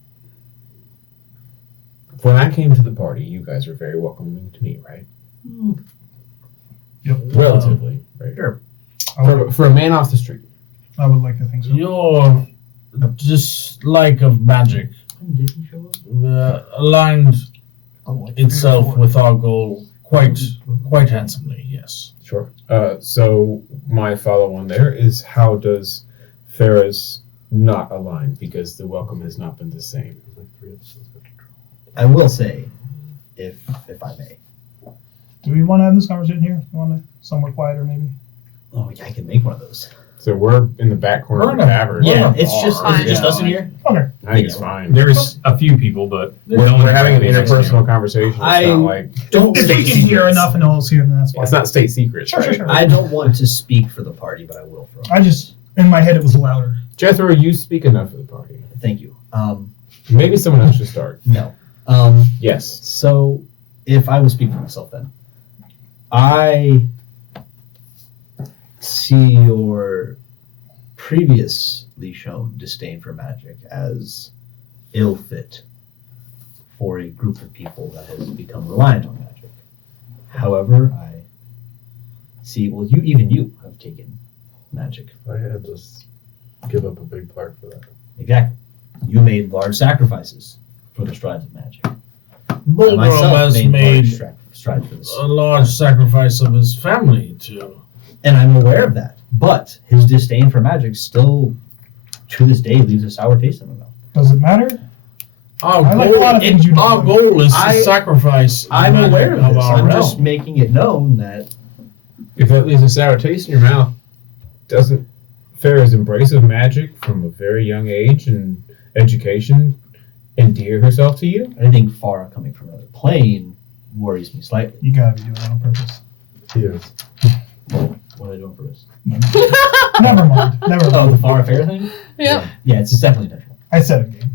when I came to the party, you guys were very welcoming to me, right? Yep. Relatively, right? Sure. For a man off the street. I would like to think so. Your dislike of magic Did he show up? aligned Oh, like itself 3 or 4. with our goal quite handsomely, yes. Sure. So my follow-on there is, how does Farah's not align? Because the welcome has not been the same. I will say, if I may. Do we want to have this conversation here? You want to somewhere quieter, maybe? Oh, yeah, I can make one of those. So we're in the back corner We're of in the a- tavern. we're in Yeah, a it's just bar. is it just Yeah. us in here? Okay. I think it's fine. There's a few people, but We're no one's having an right next to you. interpersonal conversation. It's I not like don't If we think can hear enough and all else here, then that's fine. it's not state secrets. Sure, right? sure, sure. I don't want to speak for the party, but I will for. I just, in my head, it was louder. Jethro, you speak enough for the party. Thank you. Maybe someone else should start. No. Yes. So, if I will speak for myself then, I see your previously shown disdain for magic as ill fit for a group of people that has become reliant on magic. However, I see, well, you have taken magic. I had to give up a big part for that. Exactly. You made large sacrifices for the strides of magic. I Bulgrim myself has made made large strides for this. a large sacrifice of his family to. And I'm aware of that. But his disdain for magic still, to this day, leaves a sour taste in my mouth. Does it matter? Our I like a lot of things you our don't goal is I- to sacrifice. the I'm magic aware of this. our I'm realm. just making it known that If that leaves a sour taste in your mouth, doesn't Farah's embrace of magic from a very young age and education endear herself to you? anything far coming from another plane worries me slightly. You gotta be doing that on purpose. He is. What are I doing for this? Never mind. Never Oh, mind. the far affair thing? Yeah. Yeah, it's definitely different. I said a game.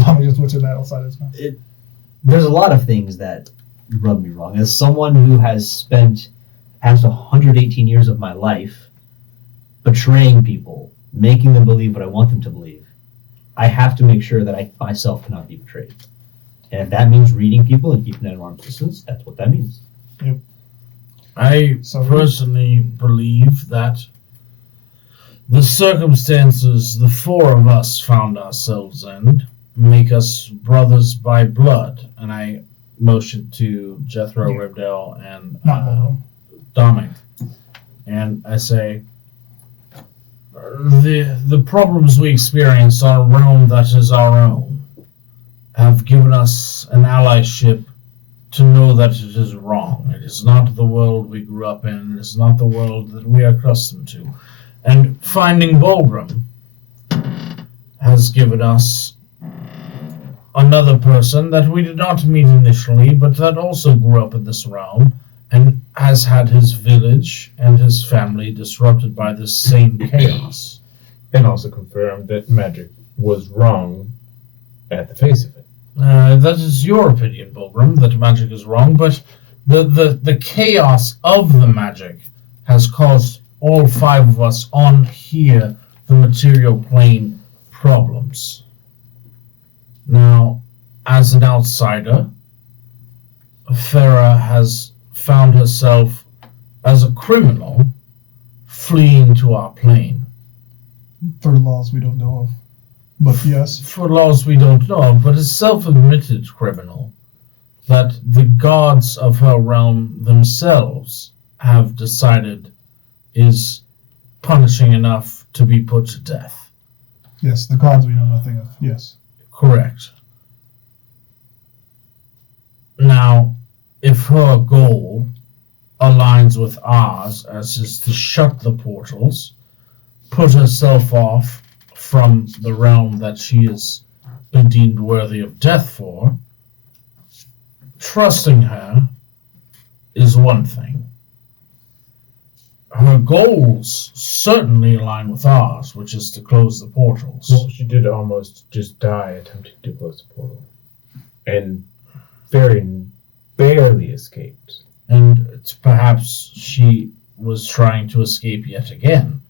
Tommy just what's that outside his mouth. There's a lot of things that rub me wrong. As someone who has spent past 118 years of my life betraying people, making them believe what I want them to believe, I have to make sure that I myself cannot be betrayed. And if that means reading people and keeping them at arm's distance, that's what that means. I So- personally believe that the circumstances the 4 of us found ourselves in make us brothers by blood. And I motioned to Jethro, Yeah. Ribdale, and Not Volram. Dominic. And I say, the problems we experience on a realm that is our own have given us an allyship to know that it is wrong. It is not the world we grew up in. It is not the world that we are accustomed to. And finding Bulgrim has given us another person that we did not meet initially, but that also grew up in this realm and has had his village and his family disrupted by this same chaos. And also confirm that magic was wrong at the face of it. That is your opinion, Pilgrim, that magic is wrong, but the chaos of the magic has caused all 5 of us on here, the material plane, problems. Now, as an outsider, Farah has found herself as a criminal fleeing to our plane. For laws we don't know of. But yes. For laws we don't know of, but a self-admitted criminal that the gods of her realm themselves have decided is punishing enough to be put to death. Yes, the gods we know nothing of. Yes. Correct. Now, if her goal aligns with ours, as is to shut the portals, put herself off from the realm that she has been deemed worthy of death for, trusting her is one thing. Her goals certainly align with ours, which is to close the portals. Well, she did almost just die attempting to close the portal. And very barely escaped. And perhaps she was trying to escape yet again.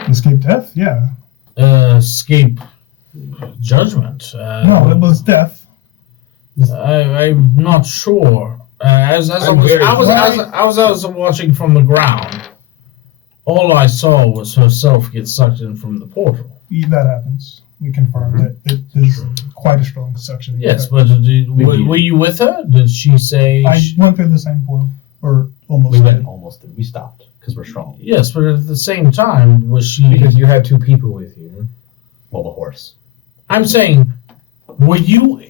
Escape death? Yeah. Escape judgment. No, it was death. I'm not sure. As I was watching from the ground, all I saw was herself get sucked in from the portal. That happens. We confirmed it. It is quite a strong suction. Yes, but were you with her? Did she say... I went through the same portal. Or almost. We went almost through. We stopped because we're strong. Yes, but at the same time, was she... Because you had 2 people with you. Well, the horse. I'm saying, were you,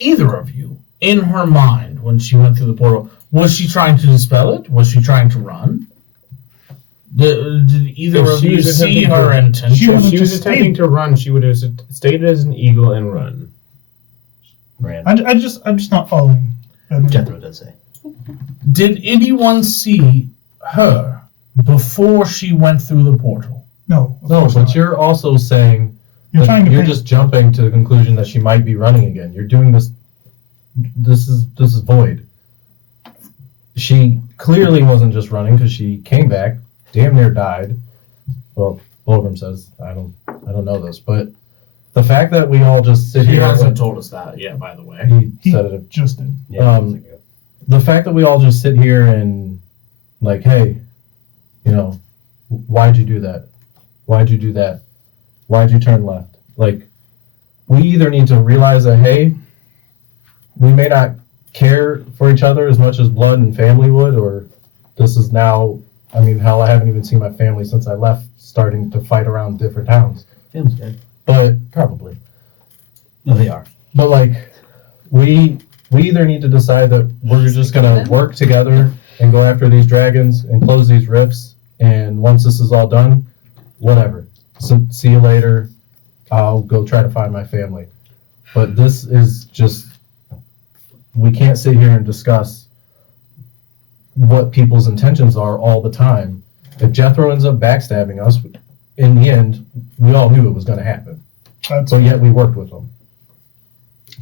either of you, in her mind when she went through the portal, was she trying to dispel it? Was she trying to run? Did either of you see her intention? If she was attempting to run, she would have stayed as an eagle and run. Ran. I'm just not following. Jethro does say. Did anyone see her before she went through the portal? No. No, but you're also saying You're trying to you're paint- just jumping to the conclusion that she might be running again. You're doing this. This is void. She clearly wasn't just running because she came back, damn near died. Well, Pilgrim says I don't know this, but the fact that we all just sit He here. hasn't told us that yet, by the way. He said it. just did. Yeah. The fact that we all just sit here and like, hey, you know, why'd you do that? Why'd you do that? Why'd you turn left? Like, we either need to realize that, hey, we may not care for each other as much as blood and family would, or this is now, I mean, hell, I haven't even seen my family since I left, starting to fight around different towns. Family's dead. But probably. No, they are. But like, we either need to decide that we're just gonna work together and go after these dragons and close these rifts, and once this is all done, whatever. So, see you later. I'll go try to find my family. But this is just, we can't sit here and discuss what people's intentions are all the time. If Jethro ends up backstabbing us, in the end, we all knew it was going to happen. So yet we worked with them.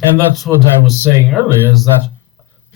And that's what I was saying earlier, is that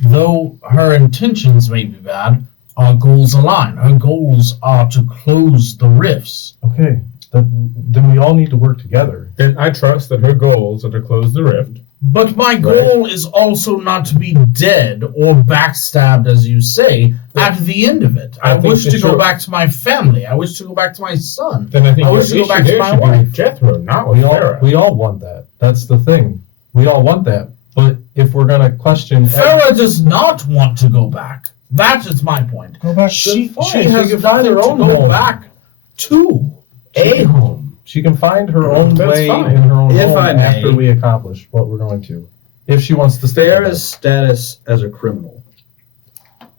though her intentions may be bad, our goals align. Our goals are to close the rifts. Okay, then we all need to work together. Then I trust that her goals are to close the rift. But my goal is also not to be dead or backstabbed, as you say, at the end of it. I wish to go back to my family. I wish to go back to my son. Then I think I your wish to go issue back to there my should be wife. with Jethro, not with Farah. We all want that. That's the thing. We all want that. But if we're going to question... Farah does not want to go back. That is my point. Go back. She She has can find nothing her to own go home. back to. A home. She can find her own That's way fine. in her own If home I may. after we accomplish what we're going to. If she wants to stay with Farah's us. status as a criminal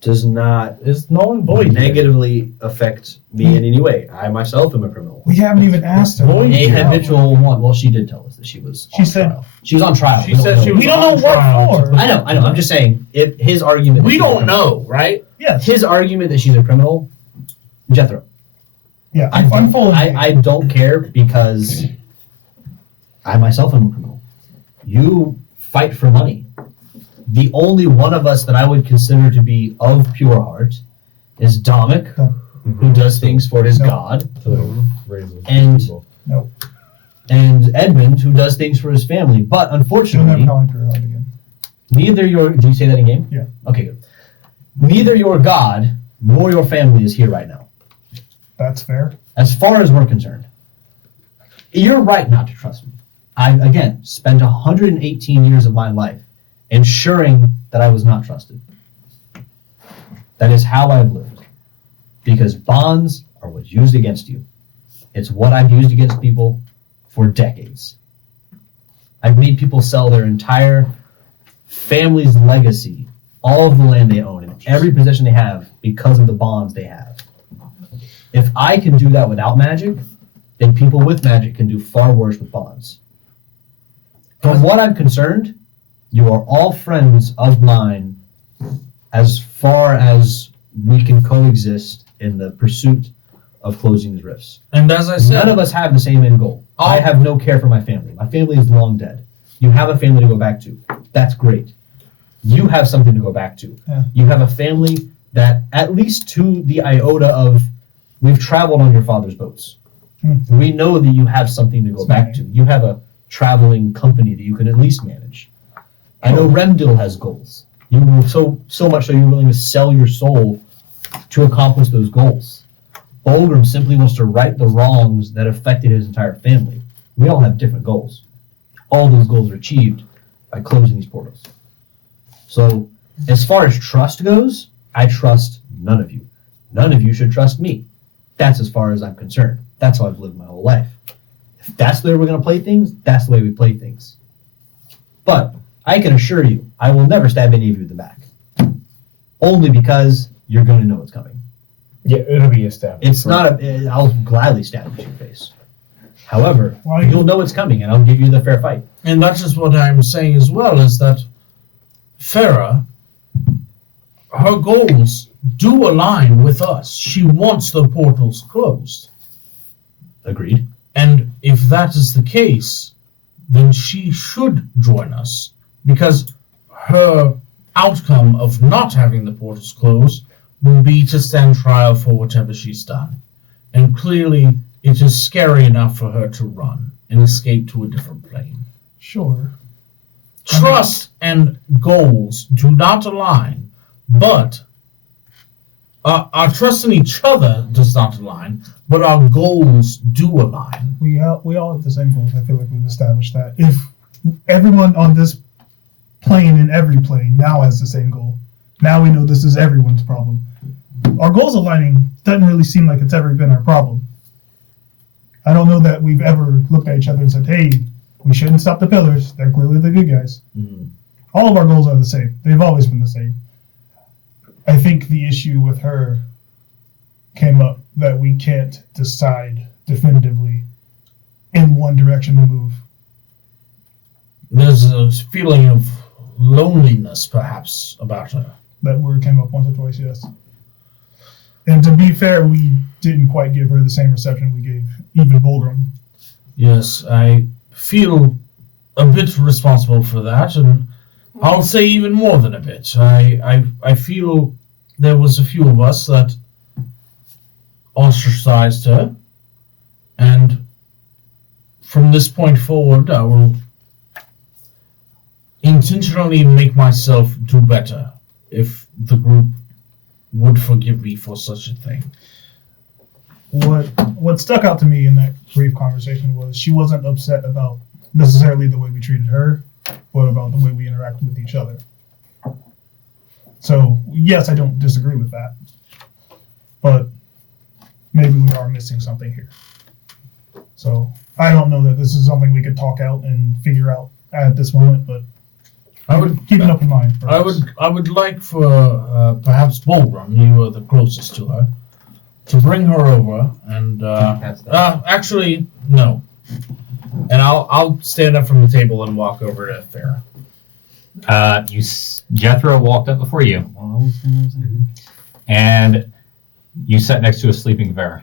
does not Is null and void. negatively affect me in any way. I myself am a criminal. We haven't even asked her. Void. A Yeah. habitual one. Well, she did tell us that she was She on said- trial. She was on trial. She said she was We don't know on what trial for. to- I know. I'm just saying, if his argument... that We she's a don't criminal- know, right? Yes. His argument that she's a criminal, Jethro. Yeah, I following. I don't care because I myself am a criminal. You fight for money. The only one of us that I would consider to be of pure heart is Dominic, who does things for his No. God, To raise those And- people. and Edmund, who does things for his family. But You'll never unfortunately, call him pure heart again. neither your... Did you say that in game? Yeah. Okay, good. Neither your God nor your family is here right now. That's fair. As far as we're concerned, you're right not to trust me. I, again, spent 118 years of my life ensuring that I was not trusted. That is how I've lived. Because bonds are what's used against you. It's what I've used against people for decades. I've made people sell their entire family's legacy, all of the land they own, and every possession they have because of the bonds they have. If I can do that without magic, then people with magic can do far worse with bonds. From what I'm concerned, you are all friends of mine as far as we can coexist in the pursuit of closing these rifts. And as I said, None of us have the same end goal. I have no care for my family. My family is long dead. You have a family to go back to. That's great. You have something to go back to. Yeah. You have a family that, at least to the iota of, we've traveled on your father's boats. We know that you have something to go back to. You have a traveling company that you can at least manage. I know Remdil has goals. You were so much so you're willing to sell your soul to accomplish those goals. Bolgrim simply wants to right the wrongs that affected his entire family. We all have different goals. All those goals are achieved by closing these portals. So, as far as trust goes, I trust none of you. None of you should trust me. That's as far as I'm concerned. That's how I've lived my whole life. If that's the way we're going to play things, that's the way we play things. But I can assure you, I will never stab any of you in the back. Only because you're going to know it's coming. Yeah, it'll be established. It's not I'll gladly stab you in your face. However, Why- you'll know it's coming, and I'll give you the fair fight. and that's just what I'm saying as well, is that Farah, her goals do align with us. She wants the portals closed. Agreed. And if that is the case, then she should join us, because her outcome of not having the portals closed will be to stand trial for whatever she's done. And clearly, it is scary enough for her to run and escape to a different plane. Sure. Trust and goals do not align, but our trust in each other does not align, but our goals do align. We all have the same goals. I feel like we've established that. If everyone on this plane and every plane now has the same goal, now we know this is everyone's problem. Our goals aligning doesn't really seem like it's ever been our problem. I don't know that we've ever looked at each other and said, hey, we shouldn't stop the pillars. They're clearly the good guys. All of our goals are the same. They've always been the same. I think the issue with her came up that we can't decide definitively in one direction to move. There's a feeling of loneliness, perhaps, about her. That word came up once or twice, yes. And to be fair, we didn't quite give her the same reception we gave even Bolgrim. Yes, I feel a bit responsible for that, and I'll say even more than a bit. I feel there was a few of us that ostracized her, and from this point forward, I will intentionally make myself do better if the group would forgive me for such a thing. What stuck out to me in that brief conversation was she wasn't upset about necessarily the way we treated her, but about the way we interacted with each other. So, yes, I don't disagree with that. But maybe we are missing something here. So, I don't know that this is something we could talk out and figure out at this moment, but I would keep it up in mind. I would like for perhaps Bolgrim, you are the closest to her, to bring her over and actually no, and I'll stand up from the table and walk over to Farah. Jethro walked up before you, and you sat next to a sleeping Vera.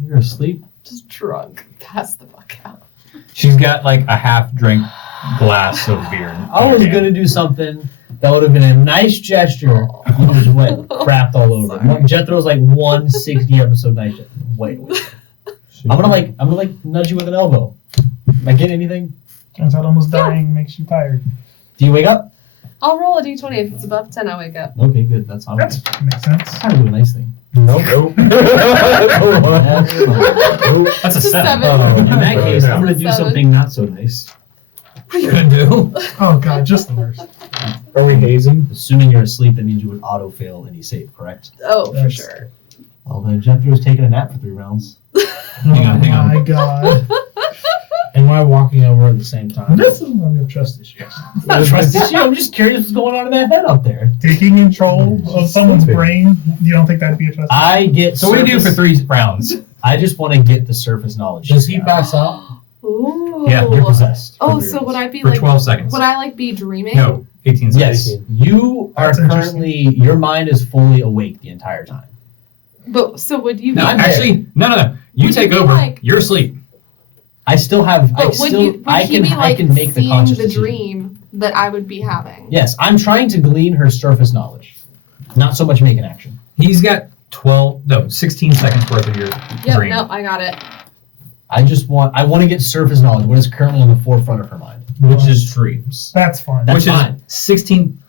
You're asleep? Just drunk. Pass the fuck out. She's got like a half-drink glass of beer. I was gonna do something that would have been a nice gesture. You just went crapped all over. Sorry. Jethro's like 160 episode night. Wait. I'm gonna like nudge you with an elbow. Am I getting anything? Turns out almost dying makes you tired. Do you wake up? I'll roll a d20. If it's above 10, I wake up. Okay, good. That's how. That makes sense. That's how to do a nice thing. Nope. That's fine. That's a It's a 7. seven. Oh, in that case, I'm gonna do Seven. something not so nice. What are you gonna do? Oh god, just the worst. Are we hazing? Assuming you're asleep, that means you would auto fail any save, correct? Oh, for That's- sure. Although Jethro's taking a nap for 3 rounds. Hang on, hang Oh on. my god. Am I walking over at the same time? This is why we have trust issues. It's not trust issue. I'm just curious what's going on in that head up there. Taking control of someone's Stupid. brain, you don't think that'd be a trust issue? I get. So what do you do for surface- 3 rounds? I just want to get the surface knowledge. Does he down. pass out? Ooh. Yeah, You're possessed. Oh, for 3 so rounds. would I be For like? 12 seconds. Would I like be dreaming? No, 18 seconds. Yes, you are That's interesting. currently. Your mind is fully awake the entire time. But so would you be? No, I'm actually, no. You Would take you be over. like- You're asleep. I still have. But would you? Would I he can. be like I can make the seeing conscious the decision. dream that I would be having? Yes, I'm trying to glean her surface knowledge, not so much make an action. He's got 16 seconds worth of your Yep. dream. No, I got it. I want to get surface knowledge. What is currently on the forefront of her mind? Which is dreams. That's fine. That's Which fine. is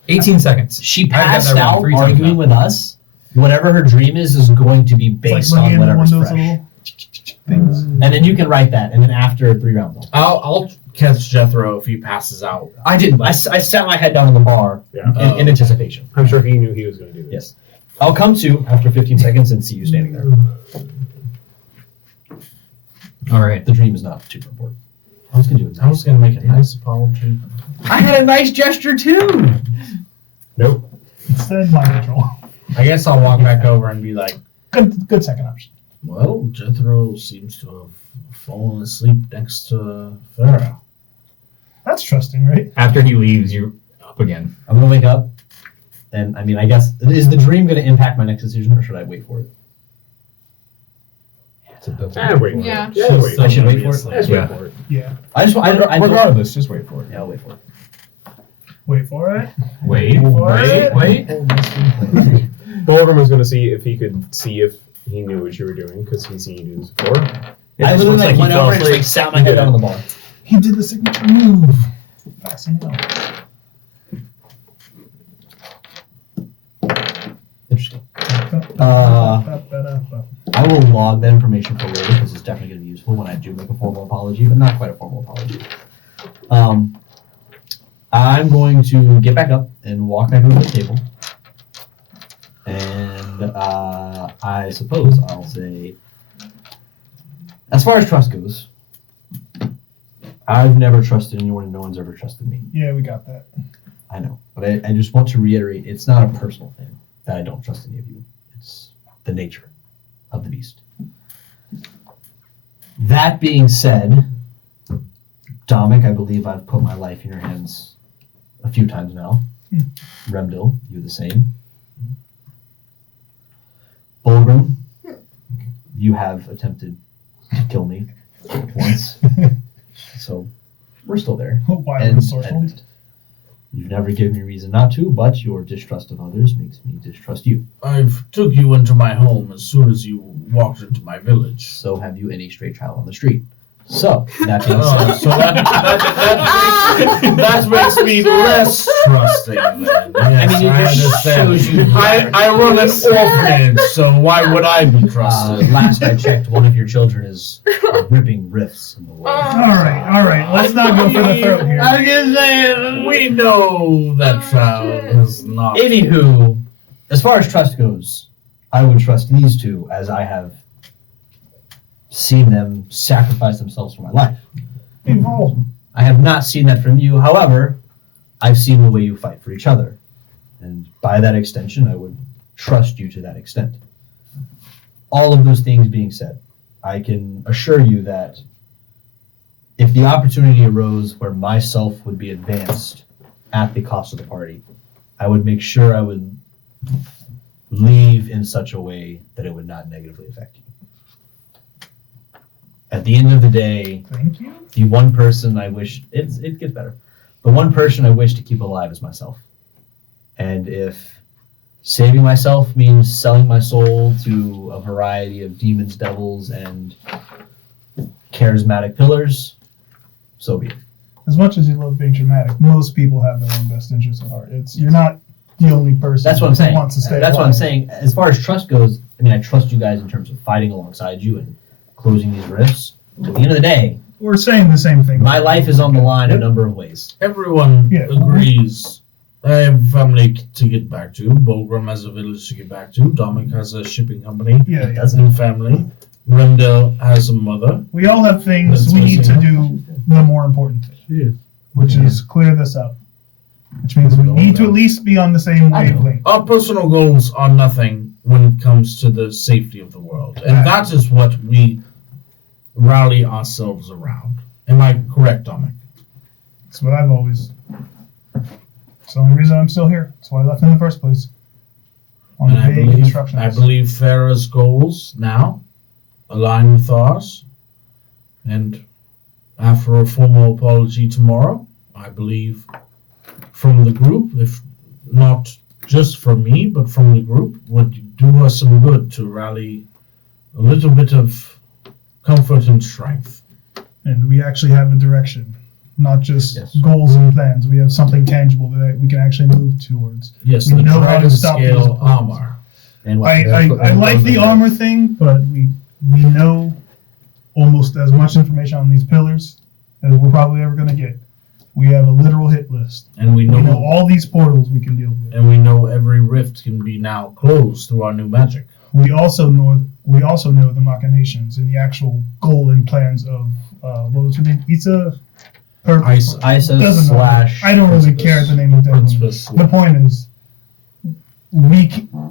18 seconds. She I've got passed that wrong out 3 times arguing now. with us. Whatever her dream is going to be It's based like looking on into one whatever's of those fresh. little things. And then you can write that, and then after 3 rounds. I'll catch Jethro if he passes out. I didn't. I sat my head down on the bar Yeah. in anticipation. I'm sure he knew he was going to do this. Yes. I'll come to after 15 seconds and see you standing there. All right. The dream is not super important. I was gonna do it. I was gonna make a nice apology. I had a nice gesture too. Nope. Instead, mind control. I guess I'll walk back over and be like, Good second option. well, Jethro seems to have fallen asleep next to Farah. That's trusting, right? After he leaves, you're up again. I'm gonna wake up, and I mean, I guess is the dream gonna impact my next decision, or should I wait for it? Yeah, wait for Yeah. it. Yeah, wait. I should wait for it. Just Yeah. wait for it. Yeah. I just I don't, Regardless, just wait for it. yeah, I'll wait for it. Wait for it. Wait. Wait. Bulgrim was going to see if he could see if he knew what you were doing because he's seen you do this before. It I just literally looks like he went fell over and just asleep. like sat my head down on the bar. He did the signature move. Passing out. Interesting. I will log that information for later because it's definitely going to be useful when I do make a formal apology, but not quite a formal apology. I'm going to get back up and walk back over to the table. And I suppose I'll say, as far as trust goes, I've never trusted anyone and no one's ever trusted me. Yeah, we got that. I know. But I just want to reiterate, it's not a personal thing that I don't trust any of you. It's the nature of the beast. That being said, Dominic, I believe I've put my life in your hands a few times now. Remdil, you the same. Bulgrim, you have attempted to kill me once. So we're still there. Why And- resourceful? and you've never given me reason not to, but your distrust of others makes me distrust you. I've took you into my home as soon as you walked into my village. So have you any stray child on the street. So, that being Oh, said, so that makes me less trusting then. Yes, I mean, it just understand. shows you. I run an orphanage, so why would I be trusted? Last I checked, one of your children is ripping rifts in the world. All right. Let's not go for the throat here. I was gonna say, we know that child is not. Anywho, as far as trust goes, I would trust these two as I have seen them sacrifice themselves for my life. Evolve. I have not seen that from you. However, I've seen the way you fight for each other. And by that extension, I would trust you to that extent. All of those things being said, I can assure you that if the opportunity arose where myself would be advanced at the cost of the party, I would make sure I would leave in such a way that it would not negatively affect you. At the end of the day, Thank you. the one person I wish it gets better. The one person I wish to keep alive is myself. And if saving myself means selling my soul to a variety of demons, devils, and charismatic pillars, so be it. As much as you love being dramatic, most people have their own best interests at heart. You're not the only person. That's what I'm saying. Who wants to stay That's what I'm alive. saying. As far as trust goes, I mean, I trust you guys in terms of fighting alongside you and closing these rifts. But at the end of the day, We're saying the same thing. my life is on the line a number of ways. Everyone Yeah. agrees. I have family to get back to. Bogram has a village to get back to. Dominic has a shipping company Yeah, yeah. and family. Rendell has a mother. We all have things That's we what need to I'm do the more important thing, Yeah. which is clear this up. Which means we need to at least be on the same I know. wavelength. Our personal goals are nothing when it comes to the safety of the world. And that is what we rally ourselves around. Am I correct, Dominic? That's what I've always. It's the only reason I'm still here. That's why I left in the first place. On the And vague instructions. I believe Farah's goals now align with ours. And after a formal apology tomorrow, I believe from the group, if not just from me, but from the group, would do us some good to rally a little bit of comfort and strength. And we actually have a direction, not just Yes. goals and plans. We have something tangible that we can actually move towards. Yes, We the know how to Dragon stop these Scale opponents. armor. And what? I like the armor thing, but we know almost as much information on these pillars as we're probably ever going to get. We have a literal hit list. And we We know know all these portals we can deal with. and we know every rift can be now closed through our new magic. We also know the machinations and the actual goal and plans of what was her name? Isa. Isa. ISO Doesn't matter. / I don't really care the name of that one. Princess. The point is,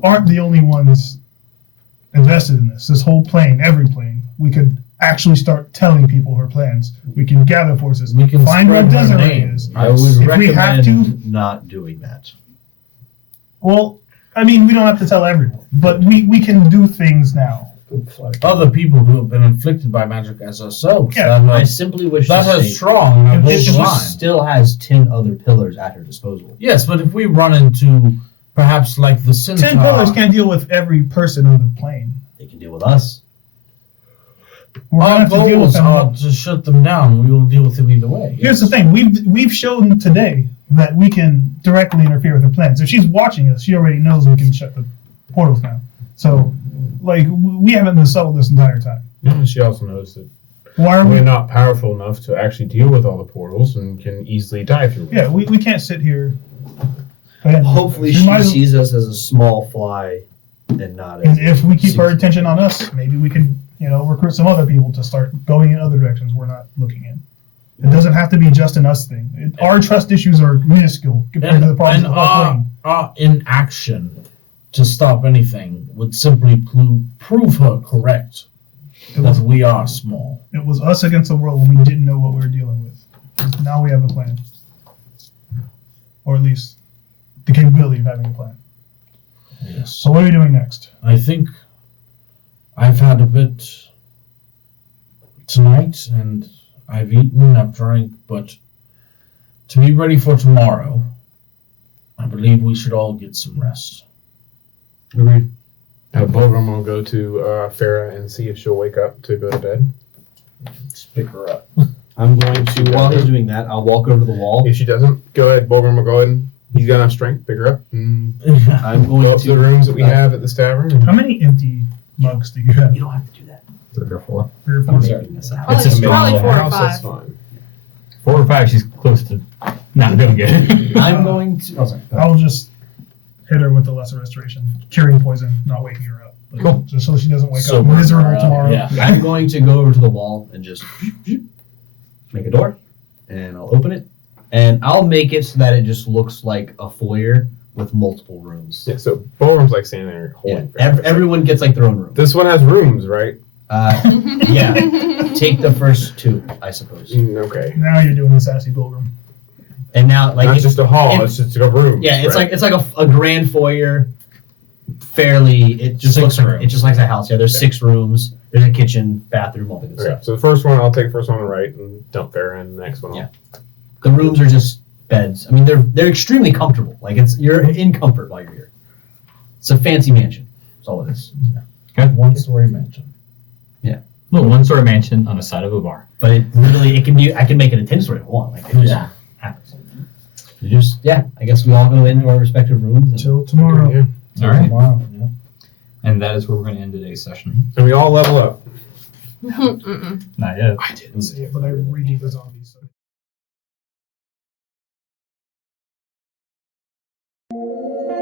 aren't the only ones invested in this. This whole plane, every plane, we could actually start telling people her plans. We can gather forces. We can find where spread her Desiree name. is. I would If we recommend have to- not doing that. Well, I mean, we don't have to tell everyone, but we can do things now. Other people who have been inflicted by magic as ourselves. Yeah, that I have, simply wish that to has state strong and If holds she the line. still has 10 other pillars at her disposal. Yes, but if we run into perhaps like the Centaur. 10 pillars can't deal with every person on the plane. They can deal with us. We're gonna Our have to deal with goals them. are to shut them down. We will deal with them either way. Here's the thing: we've shown today that we can directly interfere with her plans. If she's watching us, she already knows we can shut the portals down. So, like, we haven't been subtle this entire time. Yeah, she also knows that Why are we? we're not powerful enough to actually deal with all the portals and can easily die through them. Yeah, we can't sit here. And Hopefully we she might- sees us as a small fly and not as... And if we keep our attention on us, maybe we can, recruit some other people to start going in other directions we're not looking in. It doesn't have to be just an us thing. Our trust issues are minuscule compared to the problems of the whole plane. our inaction to stop anything would simply prove her correct It that was, we are small. it was us against the world when we didn't know what we were dealing with. Now we have a plan. Or at least the capability of having a plan. Yes. So what are we doing next? I think I've had a bit tonight, and I've eaten, I've drank, but to be ready for tomorrow, I believe we should all get some rest. Agreed. Bulgrim will go to Farah and see if she'll wake up to go to bed. Let's pick her up. I'm going to, while he's doing that, I'll walk over to the wall. If she doesn't, go ahead. Bulgrim will go ahead. And he's got enough strength. Pick her up. And I'm go going up to the rooms that we have at this tavern. How many empty mugs do you have? You don't have to do that. 3 or 4. 3 or I'm 4? making this out. It's a Probably small 4 or house, that's 5. fine. 4 or 5, she's close to not doing good. I'm going to... Oh, sorry. Go ahead. I'll just hit her with the lesser restoration. Curing poison, not waking her up. But Cool. Just so she doesn't wake up Sober her miserable up, tomorrow. yeah. I'm going to go over to the wall and just make a door, and I'll open it, and I'll make it so that it just looks like a foyer with multiple rooms. Yeah, so Bulgrim's like standing there Yeah, holding Farah. everyone gets like their own room. This one has rooms, right? Yeah, take the first 2, I suppose. Okay. Now you're doing the sassy pilgrim. And now, like, Not it's, just a hall, it- it's just a room. yeah, it's right? like a grand foyer fairly. It just looks like rooms. it just like a house. Yeah, there's 6 rooms. There's a kitchen, bathroom, all that good Okay, stuff. so the first one, I'll take the first one on the right and dump Farah, and the next one. Yeah. The rooms are just beds. I mean, they're extremely comfortable. Like you're in comfort while you're here. It's a fancy mansion. That's all it is. One-story mansion. Little one-story mansion on the side of a bar. But it literally, it can be. I can make it a 10-story if I want. Like it just happens. You just I guess we all go into our respective rooms. And, Till tomorrow. Yeah. All right. Tomorrow, yeah. And that is where we're going to end today's session. And we all level up. Mm-mm. Not yet. I didn't say it, but I redo the zombies. So.